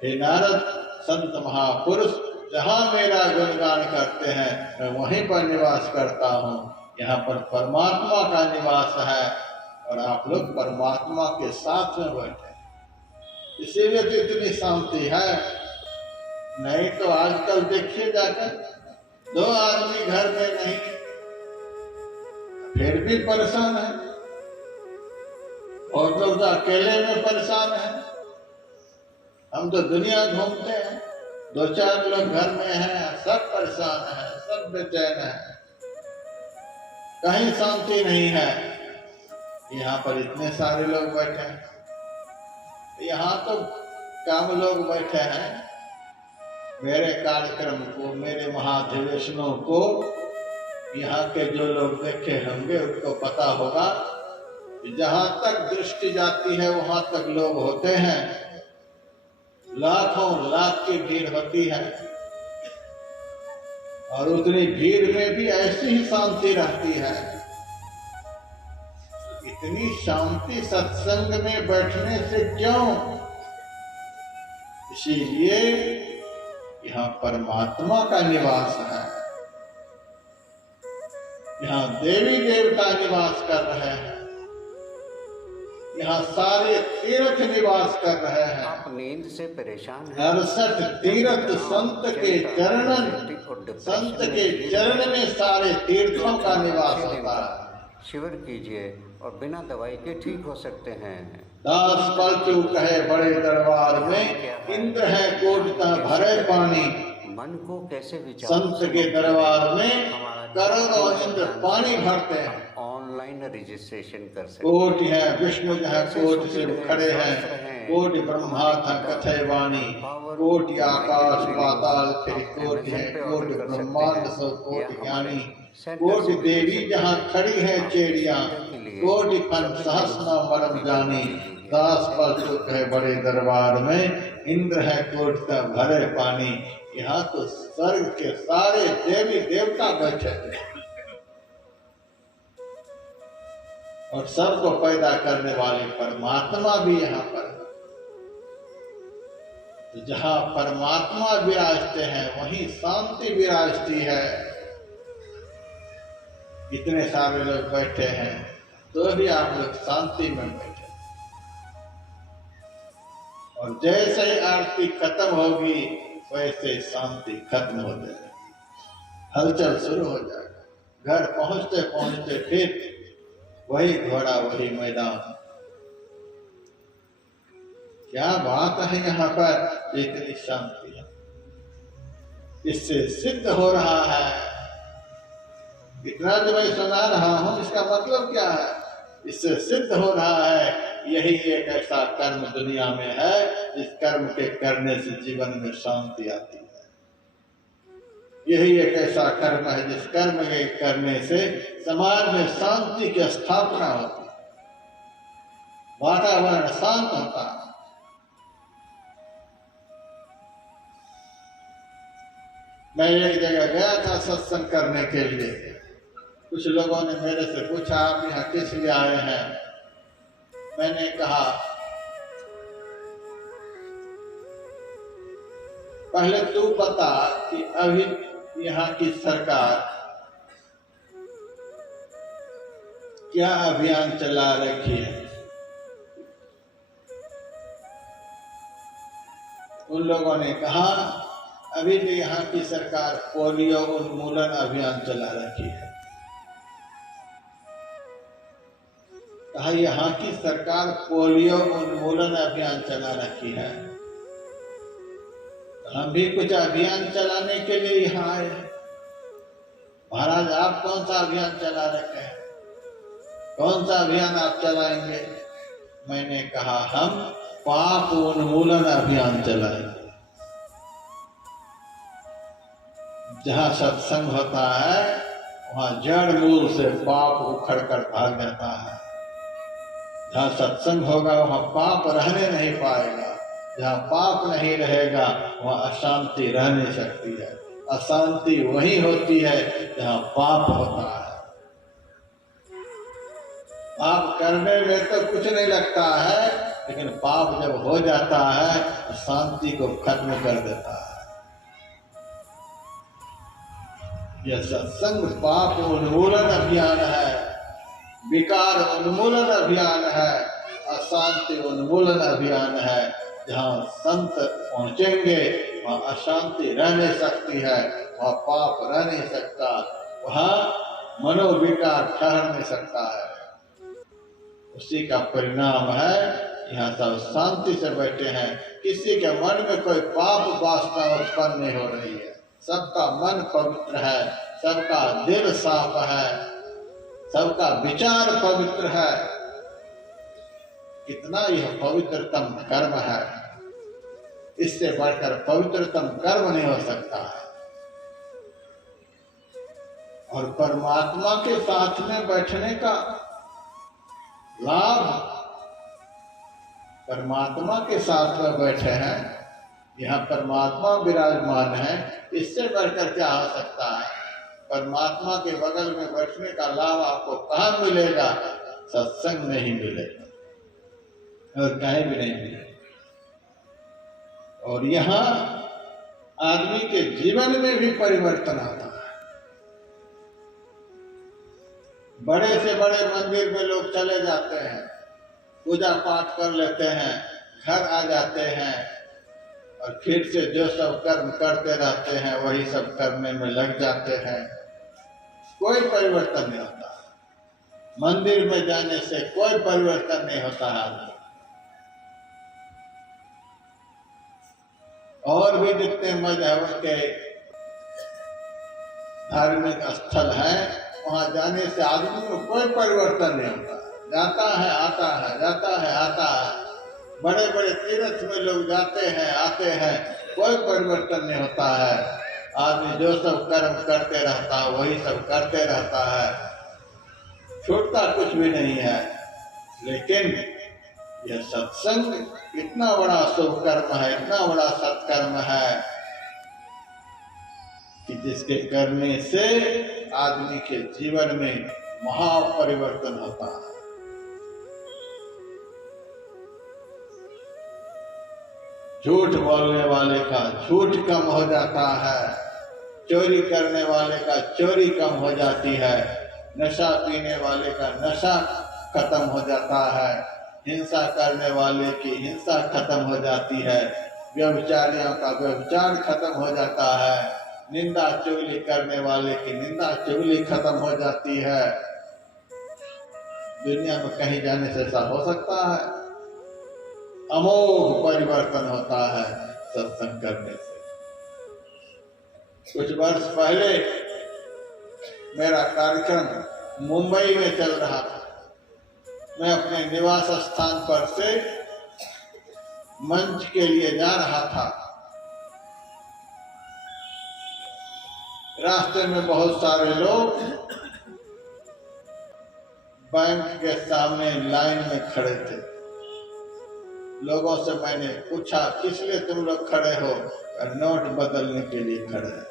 हे नारद, संत महापुरुष जहां मेरा गुणगान करते हैं, मैं वहीं पर निवास करता हूँ। यहाँ पर परमात्मा का निवास है और आप लोग परमात्मा के साथ में बैठे, इसीलिए तो इतनी शांति है। नहीं तो आजकल देखिए जाकर 2 आदमी घर में नहीं, फिर भी परेशान है, और तो अकेले में परेशान है। हम तो दुनिया घूमते हैं, 2-4 लोग घर में हैं, सब परेशान हैं, सब बेचैन हैं, कहीं शांति नहीं है। यहाँ पर इतने सारे लोग बैठे हैं, यहाँ तो कम लोग बैठे हैं। मेरे कार्यक्रम को, मेरे महाधिवेशनों को यहाँ के जो लोग देखे होंगे उनको पता होगा कि जहाँ तक दृष्टि जाती है वहां तक लोग होते हैं, लाखों लाख की भीड़ होती है, और उतनी भीड़ में भी ऐसी ही शांति रहती है। इतनी शांति सत्संग में बैठने से क्यों? इसीलिए यहाँ परमात्मा का निवास है, यहाँ देवी देवता निवास कर रहे हैं, यहाँ सारे तीर्थ निवास कर रहे हैं। आप नींद से परेशान हैं। 68 तीर्थ संत के चरणन, संत के चरण में सारे तीर्थों का निवास होता है। शिविर कीजिए और बिना दवाई के ठीक हो सकते हैं। दास पलटू कहे बड़े दरबार में, इंद्र है कोटता भरे पानी। मन को कैसे विचार, संत के दरबार में करोड़ों इंद्र पानी भरते हैं। ऑनलाइन रजिस्ट्रेशन कर सकते। कोटि है विष्णु जहाँ कोटि से खड़े हैं, कोटि ब्रह्मा था कथय वाणी, कोटि आकाश पाताल फिर कोटि है, कोटि ब्रह्मांड सो कोटि ज्ञानी, कोटि देवी जहाँ खड़ी है चेड़िया, कोटि फन सहस्र मरम जानी। दास पर चुप है बड़े दरबार में, इंद्र है कोटि भरे पानी। यहाँ तो स्वर्ग के सारे देवी देवता बैठे थे, और सबको पैदा करने वाले परमात्मा भी यहाँ पर है। तो जहाँ परमात्मा विराजते हैं वहीं शांति विराजती है। इतने सारे लोग बैठे हैं तो भी आप लोग शांति में बैठे, और जैसे ही आरती खत्म होगी वैसे शांति खत्म हो जाएगी, हलचल शुरू हो जाएगा। घर पहुंचते पहुंचते फिर वही घोड़ा वही मैदान। क्या बात है यहाँ पर, इतनी शांति है। इससे सिद्ध हो रहा है, इतना जो मैं सुना रहा हूं इसका मतलब क्या है? इससे सिद्ध हो रहा है यही एक ऐसा कर्म दुनिया में है जिस कर्म के करने से जीवन में शांति आती है। यही एक ऐसा कर्म है जिस कर्म के करने से समाज में शांति की स्थापना होती है, वातावरण शांत होता है। मैं एक जगह गया था सत्संग करने के लिए। कुछ लोगों ने मेरे से पूछा आप यहाँ किस लिए आए हैं? मैंने कहा पहले तू बता कि अभी यहाँ की सरकार क्या अभियान चला रखी है। उन लोगों ने कहा अभी भी यहाँ की सरकार पोलियो उन्मूलन अभियान चला रखी है। कहा यहाँ की सरकार पोलियो उन्मूलन अभियान चला रखी है, हम भी कुछ अभियान चलाने के लिए यहाँ आए हैं। महाराज आप कौन सा अभियान चला रखे हैं? कौन सा अभियान आप चलाएंगे? मैंने कहा हम पाप उन्मूलन अभियान चलाएंगे। जहाँ सत्संग होता है वहाँ जड़ मूल से पाप उखड़ कर भाग जाता है। जहाँ सत्संग होगा वहाँ पाप रहने नहीं पाएगा। जहाँ पाप नहीं रहेगा वहाँ अशांति रह नहीं सकती है। अशांति वही होती है जहाँ पाप होता है। पाप करने में तो कुछ नहीं लगता है, लेकिन पाप जब हो जाता है तो शांति को खत्म कर देता है। यह सत्संग पाप उन्मूलन अभियान है, विकार उन्मूलन अभियान है, अशांति उन्मूलन अभियान है। जहाँ संत पहुँचेंगे वहाँ अशांति रह नहीं सकती है, वहाँ पाप रह नहीं सकता, वहाँ मनोविकार ठहर नहीं सकता है। उसी का परिणाम है यहाँ सब शांति से बैठे हैं, किसी के मन में कोई पाप वासना उत्पन्न नहीं हो रही है, सबका मन पवित्र है, सबका दिल साफ है, सबका विचार पवित्र है। कितना यह पवित्रतम कर्म है, इससे बढ़कर पवित्रतम कर्म नहीं हो सकता है। और परमात्मा के साथ में बैठने का लाभ, परमात्मा के साथ में बैठे हैं, यहाँ परमात्मा विराजमान है, इससे बढ़कर क्या हो सकता है। परमात्मा के बगल में बैठने का लाभ आपको कहाँ मिलेगा, सत्संग में ही मिलेगा और कहीं भी नहीं मिलेगा। और यहाँ आदमी के जीवन में भी परिवर्तन आता है। बड़े से बड़े मंदिर में लोग चले जाते हैं, पूजा पाठ कर लेते हैं, घर आ जाते हैं और फिर से जो सब कर्म करते रहते हैं वही सब करने में लग जाते हैं, कोई परिवर्तन नहीं होता। मंदिर में जाने से कोई परिवर्तन नहीं होता है। और भी जितने मजहब के धार्मिक स्थल हैं, वहां जाने से आदमी में कोई परिवर्तन नहीं होता, जाता है आता है, जाता है आता है। बड़े बड़े तीर्थ में लोग जाते हैं आते हैं, कोई परिवर्तन नहीं होता है। आदमी जो सब कर्म करते रहता है वही सब करते रहता है, छूटता कुछ भी नहीं है। लेकिन यह सत्संग इतना बड़ा शुभ कर्म है, इतना बड़ा सत्कर्म है कि जिसके करने से आदमी के जीवन में महापरिवर्तन होता है। झूठ बोलने वाले का झूठ कम हो जाता है, चोरी करने वाले का चोरी कम हो जाती है, नशा पीने वाले का नशा खत्म हो जाता है, हिंसा करने वाले की हिंसा खत्म हो जाती है, व्यभिचारियों का व्यभिचार खत्म हो जाता है, निंदा चुगली करने वाले की निंदा चुगली खत्म हो जाती है। दुनिया में कहीं जाने से ऐसा हो सकता है? अमोघ परिवर्तन होता है सत्संग करने से। कुछ वर्ष पहले मेरा कार्यक्रम मुंबई में चल रहा था। मैं अपने निवास स्थान पर से मंच के लिए जा रहा था। रास्ते में बहुत सारे लोग बैंक के सामने लाइन में खड़े थे। लोगों से मैंने पूछा, किस लिए तुम लोग खड़े हो? नोट बदलने के लिए खड़े हैं।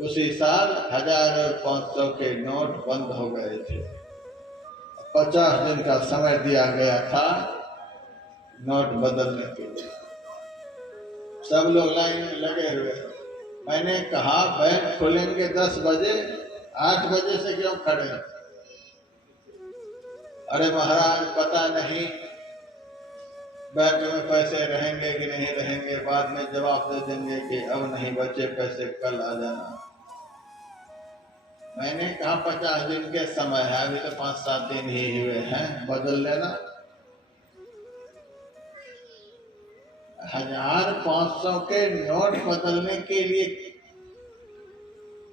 उसी साल 1000 और 500 के नोट बंद हो गए थे। 50 दिन का समय दिया गया था नोट बदलने के लिए। सब लोग लाइन में लगे हुए। मैंने कहा बैंक खुलेंगे 10 बजे, 8 बजे से क्यों खड़े हैं? अरे महाराज पता नहीं बैंक में पैसे रहेंगे कि नहीं रहेंगे, बाद में जवाब दे देंगे कि अब नहीं बचे पैसे, कल आ जाना। मैंने कहा 50 दिन के समय है, अभी तो 5-7 दिन ही हुए हैं, बदल लेना। 1500 के नोट बदलने के लिए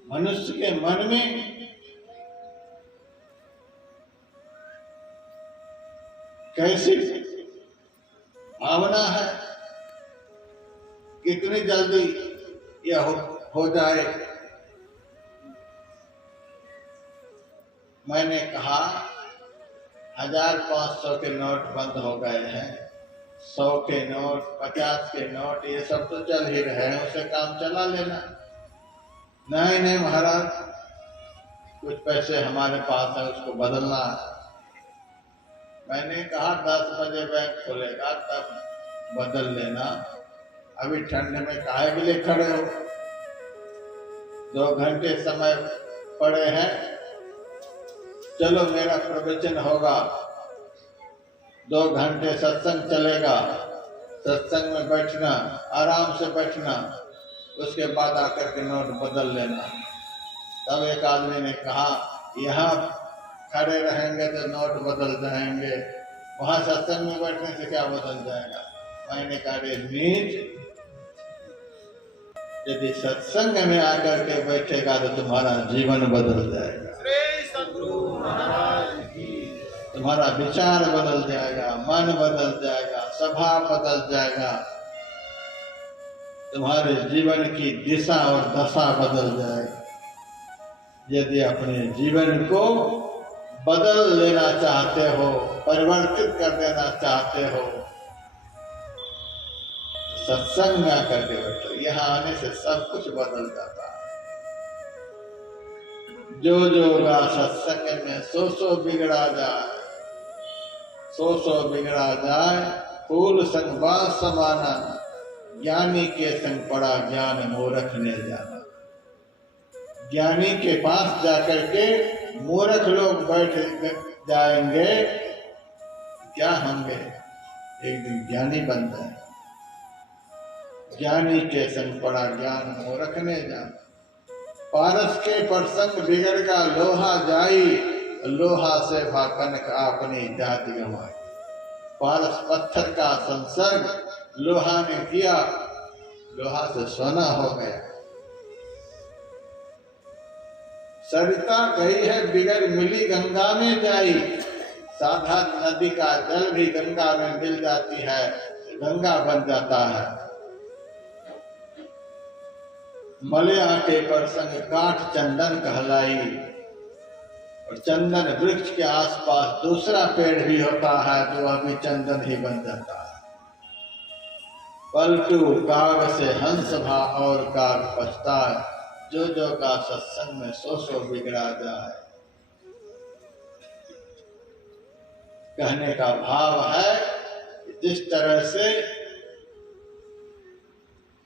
मनुष्य के मन में कैसी भावना है, कितनी जल्दी यह हो जाए। मैंने कहा 1500 के नोट बंद हो गए हैं, 100 के नोट, 50 के नोट, ये सब तो चल ही रहे हैं, उसे काम चला लेना। नहीं महाराज, कुछ पैसे हमारे पास है, उसको बदलना है। मैंने कहा 10 बजे बैंक खुलेगा तब बदल लेना, अभी ठंड में काहे के लिए खड़े हो? 2 घंटे समय पड़े हैं, चलो मेरा प्रवचन होगा, 2 घंटे सत्संग चलेगा, सत्संग में बैठना, आराम से बैठना, उसके बाद आकर के नोट बदल लेना। तब एक आदमी ने कहा यहाँ खड़े रहेंगे तो नोट बदल जाएंगे, वहां सत्संग में बैठने से क्या बदल जाएगा? मैंने कहा रे नीच, यदि सत्संग में आकर के बैठेगा तो तुम्हारा जीवन बदल जाएगा, तुम्हारा विचार बदल जाएगा, मन बदल जाएगा, स्वभाव बदल जाएगा, तुम्हारे जीवन की दिशा और दशा बदल जाएगी। यदि अपने जीवन को बदल लेना चाहते हो, परिवर्तित कर देना चाहते हो, सत्संग में आकर के बैठो। यहाँ आने से सब कुछ बदल जाता है। जो गा सत्संग में सो बिगड़ा जाए, सो बिगड़ा जाए। फूल संग बास समाना, ज्ञानी के संग पड़ा ज्ञान मूर्ख ने जाना। ज्ञानी के पास जाकर के मूर्ख लोग बैठ जाएंगे, क्या होंगे? एक दिन ज्ञानी बन जाए। ज्ञानी के संग पड़ा ज्ञान मूर्ख ने जाना। पारस के प्रसंग बिगड़ का लोहा जाई, लोहा से भाकनक अपनी जाति गंवाई। पारस पत्थर का संसर्ग लोहा ने किया, लोहा से सोना हो गया। सरिता गई है बिगड़ मिली गंगा में जाई। साधा नदी का जल भी गंगा में मिल जाती है, गंगा बन जाता है। मले आटे पर संग काठ चंदन कहलाई, और चंदन वृक्ष के आसपास दूसरा पेड़ भी होता है जो अभी चंदन ही बन जाता है। पलटू काग से हंस भा और काग पछताए, जो का सत्संग में सो बिगड़ा जाए। कहने का भाव है कि जिस तरह से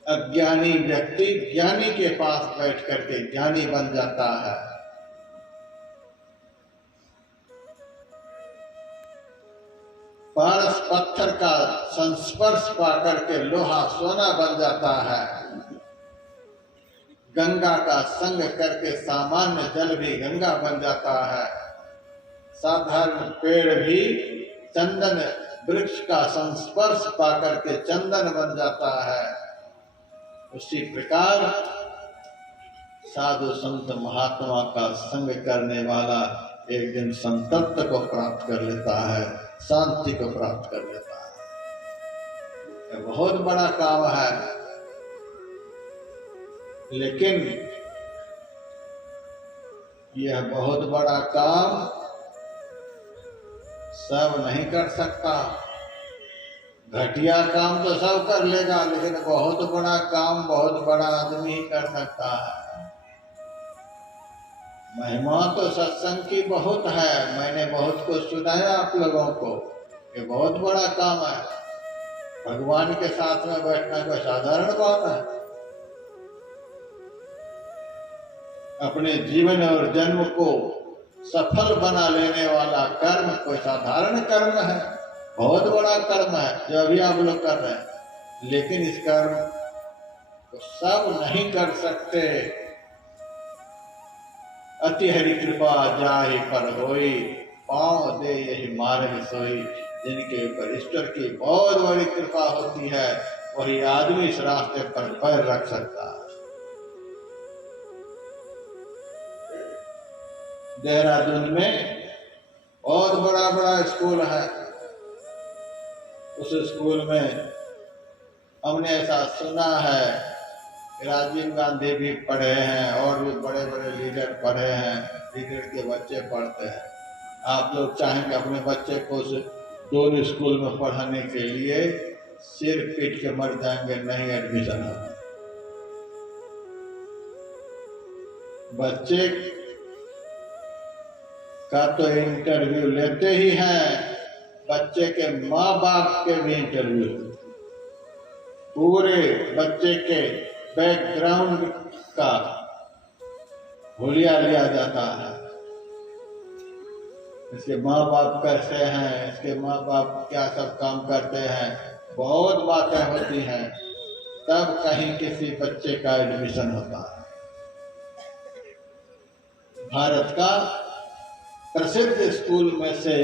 अज्ञानी व्यक्ति ज्ञानी के पास बैठ करके ज्ञानी बन जाता है, पारस पत्थर का संस्पर्श पाकर के लोहा सोना बन जाता है। गंगा का संग करके सामान्य जल भी गंगा बन जाता है। साधारण पेड़ भी चंदन वृक्ष का संस्पर्श पाकर के चंदन बन जाता है। उसी प्रकार साधु संत महात्मा का संग करने वाला एक दिन संतत्व को प्राप्त कर लेता है, शांति को प्राप्त कर लेता है। यह बहुत बड़ा काम है, लेकिन यह बहुत बड़ा काम सब नहीं कर सकता। घटिया काम तो सब कर लेगा, लेकिन बहुत बड़ा काम बहुत बड़ा आदमी ही कर सकता है। महिमा तो सत्संग की बहुत है, मैंने बहुत कुछ सुनाया आप लोगों को। ये बहुत बड़ा काम है। भगवान के साथ में बैठना कोई साधारण बात है? अपने जीवन और जन्म को सफल बना लेने वाला कर्म कोई साधारण कर्म है? बहुत बड़ा कर्म है जो अभी आप लोग कर रहे हैं। लेकिन इस कर्म को सब नहीं कर सकते। अति हरि कृपा जाहि पर होई, पाँव दे यही मार्ग सोई। जिनके ऊपर ईश्वर की बहुत बड़ी कृपा होती है, वही आदमी इस रास्ते पर पैर रख सकता है। देहरादून में बहुत बड़ा बड़ा स्कूल है। उस स्कूल में हमने ऐसा सुना है, राजीव गांधी भी पढ़े हैं और भी बड़े बड़े लीडर पढ़े हैं, लीडर के बच्चे पढ़ते हैं। आप लोग चाहेंगे अपने बच्चे को दोनों स्कूल में पढ़ाने के लिए, सिर पीट के मर जाएंगे, नहीं एडमिशन होगा। बच्चे का तो इंटरव्यू लेते ही हैं, बच्चे के माँ बाप के भी इंटरव्यू, पूरे बच्चे के बैकग्राउंड का हुलिया लिया जाता है। इसके माँ बाप कैसे हैं, इसके माँ बाप क्या सब काम करते हैं, बहुत बातें होती हैं, तब कहीं किसी बच्चे का एडमिशन होता है। भारत का प्रसिद्ध स्कूल में से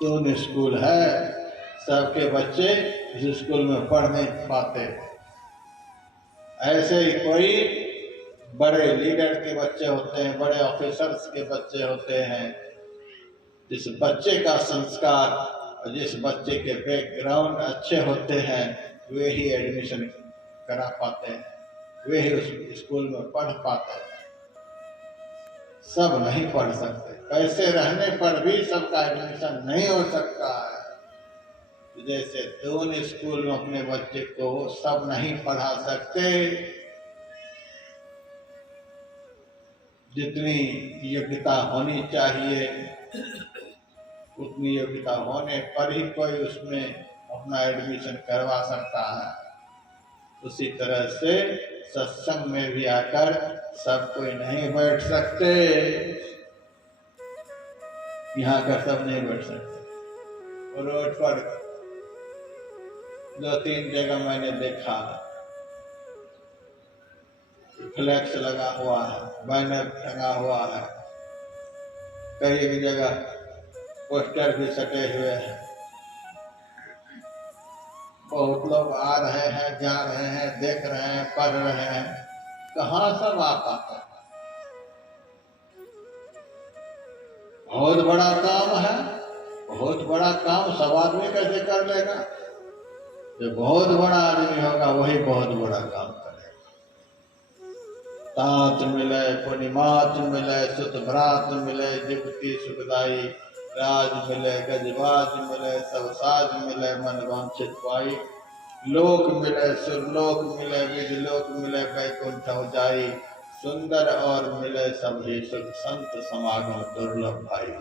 दून स्कूल है, सबके बच्चे इस स्कूल में पढ़ नहीं पाते। ऐसे ही कोई बड़े लीडर के बच्चे होते हैं, बड़े ऑफिसर्स के बच्चे होते हैं, जिस बच्चे का संस्कार और जिस बच्चे के बैकग्राउंड अच्छे होते हैं वे ही एडमिशन करा पाते हैं, वे ही उस स्कूल में पढ़ पाते हैं। सब नहीं पढ़ सकते, पैसे रहने पर भी सबका एडमिशन नहीं हो सकता है। जैसे दून स्कूल में अपने बच्चे को सब नहीं पढ़ा सकते, जितनी योग्यता होनी चाहिए उतनी योग्यता होने पर ही कोई उसमें अपना एडमिशन करवा सकता है। उसी तरह से सत्संग में भी आकर सब कोई नहीं बैठ सकते, यहाँ का सब नहीं बैठ सकते। रोड पर 2-3 जगह मैंने देखा फ्लैक्स लगा हुआ है, बैनर टंगा हुआ है, कई एक जगह पोस्टर भी सटे हुए हैं। बहुत लोग आ रहे हैं, जा रहे हैं, देख रहे हैं, पढ़ रहे हैं, कहाँ सब आ पाते हैं। बहुत बड़ा काम है, बहुत बड़ा काम सब आदमी कैसे कर लेगा? जो बहुत बड़ा आदमी होगा वही बहुत बड़ा काम करेगा। तात मिले, पूर्णिमात मिले, सुत भ्रात मिले, जिपति सुखदाई, राज मिले, गजबाज मिले, सब साज मिले, मन वांछित पाई, लोक मिले, सुरलोक मिले, विजलोक मिले, वैकुंठ जाई, सुंदर और मिले सभी सुख, संत समागम दुर्लभ भाई।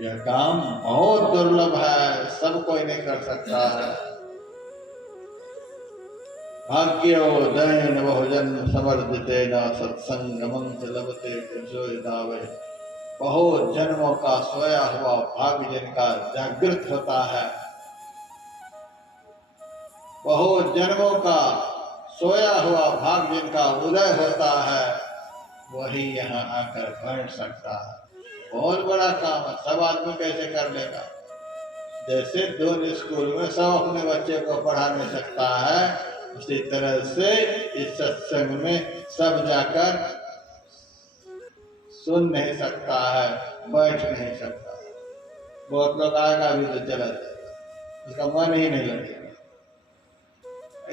यह काम बहुत दुर्लभ है, सब कोई नहीं कर सकता है। भाग्यो दैन बहुजन समर्दिते न सत्संगमं लभते पुरुषो दावे। बहुत जन्मों का सोया हुआ भाग्य जिनका जागृत होता है, बहुत जन्मों का सोया हुआ भाग्य जिनका उदय होता है, वही यहाँ आकर बैठ सकता है। बहुत बड़ा काम है, सब आदमी कैसे कर लेगा? जैसे दून स्कूल में सब अपने बच्चे को पढ़ा नहीं सकता है, उसी तरह से इस सत्संग में सब जाकर सुन नहीं सकता है, बैठ नहीं सकता। बहुत लोग आएगा भी तो चला जाएगा, उसका मन ही नहीं लगेगा।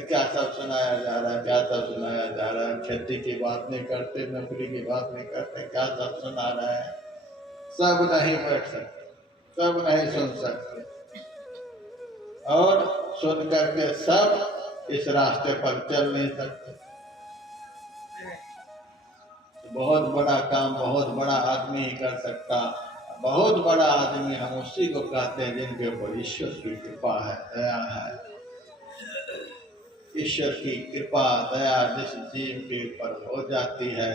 क्या सब सुनाया जा रहा है, क्या सब सुनाया जा रहा है, खेती की बात नहीं करते, नौकरी की बात नहीं करते, क्या सब सुना रहे हैं। सब नहीं बैठ सकते, सब नहीं सुन सकते, और सुन करके सब इस रास्ते पर चल नहीं सकते। बहुत बड़ा काम बहुत बड़ा आदमी ही कर सकता। बहुत बड़ा आदमी हम उसी को कहते हैं जिनके ऊपर ईश्वर की कृपा है, दया है। ईश्वर की कृपा दया जिस जीव के ऊपर हो जाती है,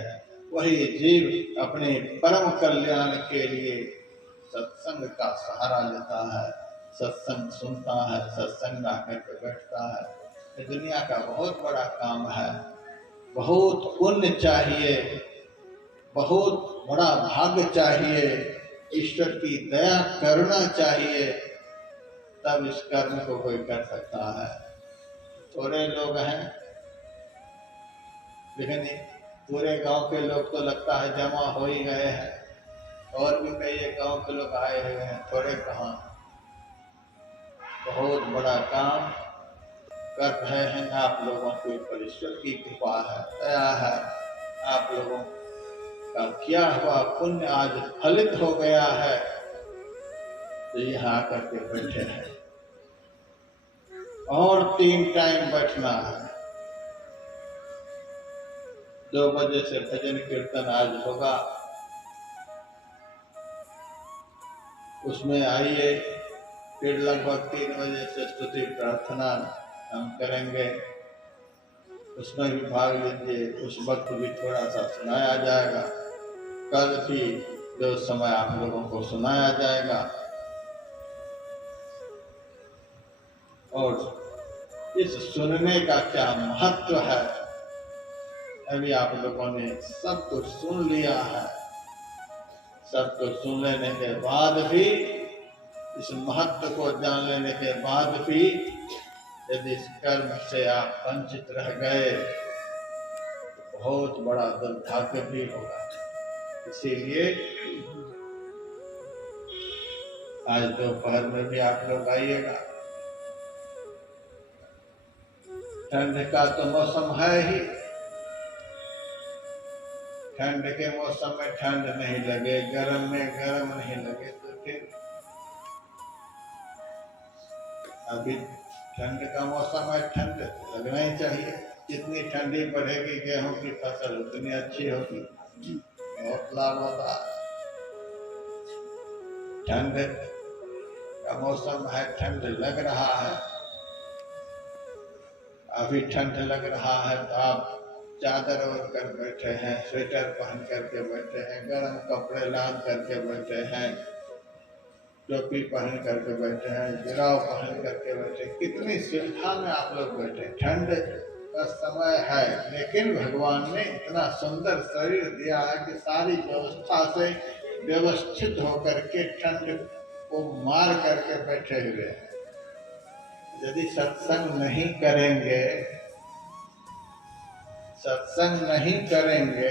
वही जीव अपने परम कल्याण के लिए सत्संग का सहारा लेता है, सत्संग सुनता है, सत्संग में आकर के बैठता है। ये दुनिया का बहुत बड़ा काम है, बहुत पुण्य चाहिए, बहुत बड़ा भाग्य चाहिए, ईश्वर की दया करुणा चाहिए, तब इस कर्म को कोई कर सकता है। थोड़े लोग हैं, लेकिन पूरे गांव के लोग तो लगता है जमा हो ही गए हैं, और भी कई गांव के लोग आए हुए हैं, थोड़े कहाँ। बहुत बड़ा काम कर रहे हैं आप लोगों के ऊपर ईश्वर की कृपा है, दया है। आप लोगों का किया हुआ पुण्य आज फलित हो गया है, तो यहाँ आकर के बैठे हैं। और 3 टाइम बैठना है। 2 बजे से भजन कीर्तन आज होगा, उसमें आइए। फिर लगभग 3 बजे से स्तुति प्रार्थना हम करेंगे, उसमें भी भाग लीजिए। उस वक्त भी थोड़ा सा सुनाया जाएगा, कल भी जो समय आप लोगों को सुनाया जाएगा। और इस सुनने का क्या महत्व है, अभी आप लोगों ने सब कुछ सुन लिया है। सब कुछ सुन लेने के बाद भी इस महत्व को जान लेने के बाद भी यदि इस कर्म से आप वंचित रह गए तो बहुत बड़ा दुर्भाग्य भी होगा। इसीलिए आज दोपहर में भी आप लोग आइएगा। ठंड का तो मौसम है ही, ठंड के मौसम में ठंड नहीं लगे, गर्म में गर्म नहीं लगे तो फिर अभी ठंड का मौसम है, ठंड लगना ही चाहिए। जितनी ठंडी बढ़ेगी गेहूं की फसल उतनी अच्छी होगी, बहुत लाभ होता। ठंड का मौसम है, ठंड लग रहा है, अभी ठंड लग रहा है तो आप चादर ओढ़ कर बैठे हैं, स्वेटर पहन करके बैठे हैं, गर्म कपड़े लाद करके बैठे हैं, टोपी पहन करके बैठे हैं, जुराव पहन करके बैठे, कितनी सुविधा में आप लोग बैठे। ठंड का समय है लेकिन भगवान ने इतना सुंदर शरीर दिया है कि सारी व्यवस्था से व्यवस्थित होकर के ठंड को मार करके बैठे हुए हैं। यदि सत्संग नहीं करेंगे, सत्संग नहीं करेंगे,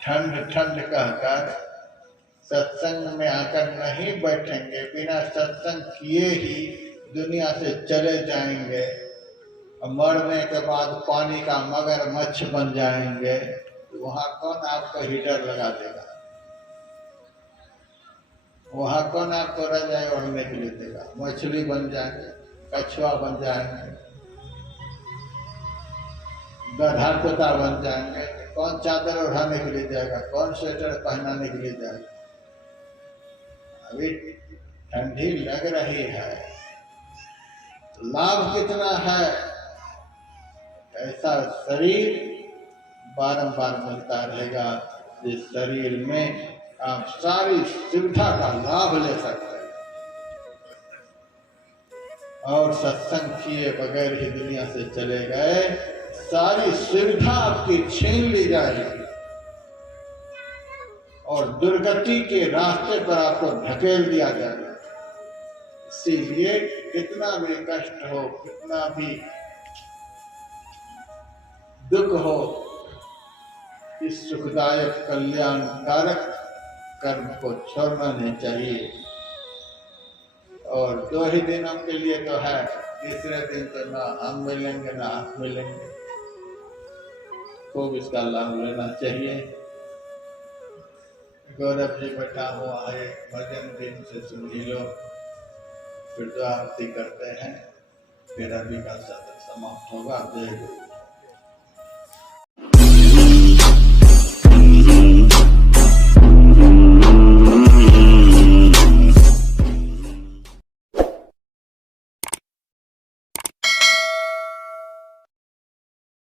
ठंड ठंड कहकर सत्संग में आकर नहीं बैठेंगे, बिना सत्संग किए ही दुनिया से चले जाएंगे और मरने के बाद पानी का मगरमच्छ बन जाएंगे, तो वहाँ कौन आपको हीटर लगा देगा? वहाँ कौन आपको रजाई ओढ़ने के लिए देगा? मछली बन जाएंगे, कछुआ बन जाएंगे, गधा तोता बन जाएंगे, कौन चादर ओढ़ाने के लिए जाएगा? कौन स्वेटर पहनाने के लिए जाएगा? अभी ठंडी लग रही है, लाभ कितना है? ऐसा शरीर बारंबार मिलता रहेगा जिस शरीर में आप सारी सुविधा का लाभ ले सकते हैं और सत्संग किए बगैर ही दुनिया से चले गए, सारी सुविधा आपकी छीन ली जाएगी और दुर्गति के रास्ते पर आपको ढकेल दिया जाएगा। इसीलिए कितना भी कष्ट हो, कितना भी दुख हो, इस सुखदायक कल्याणकारक कर्म को छोड़ना नहीं चाहिए। और 2 ही दिनों के लिए तो है, तीसरे दिन तो ना हम मिलेंगे ना आप मिलेंगे। खूब इसका लाभ लेना चाहिए। गौरव जी बैठा हुआ है, भजन दिन से सुन ही लो, फिर तो आरती करते हैं, फिर अभी का सत्र समाप्त होगा। जय गुरु।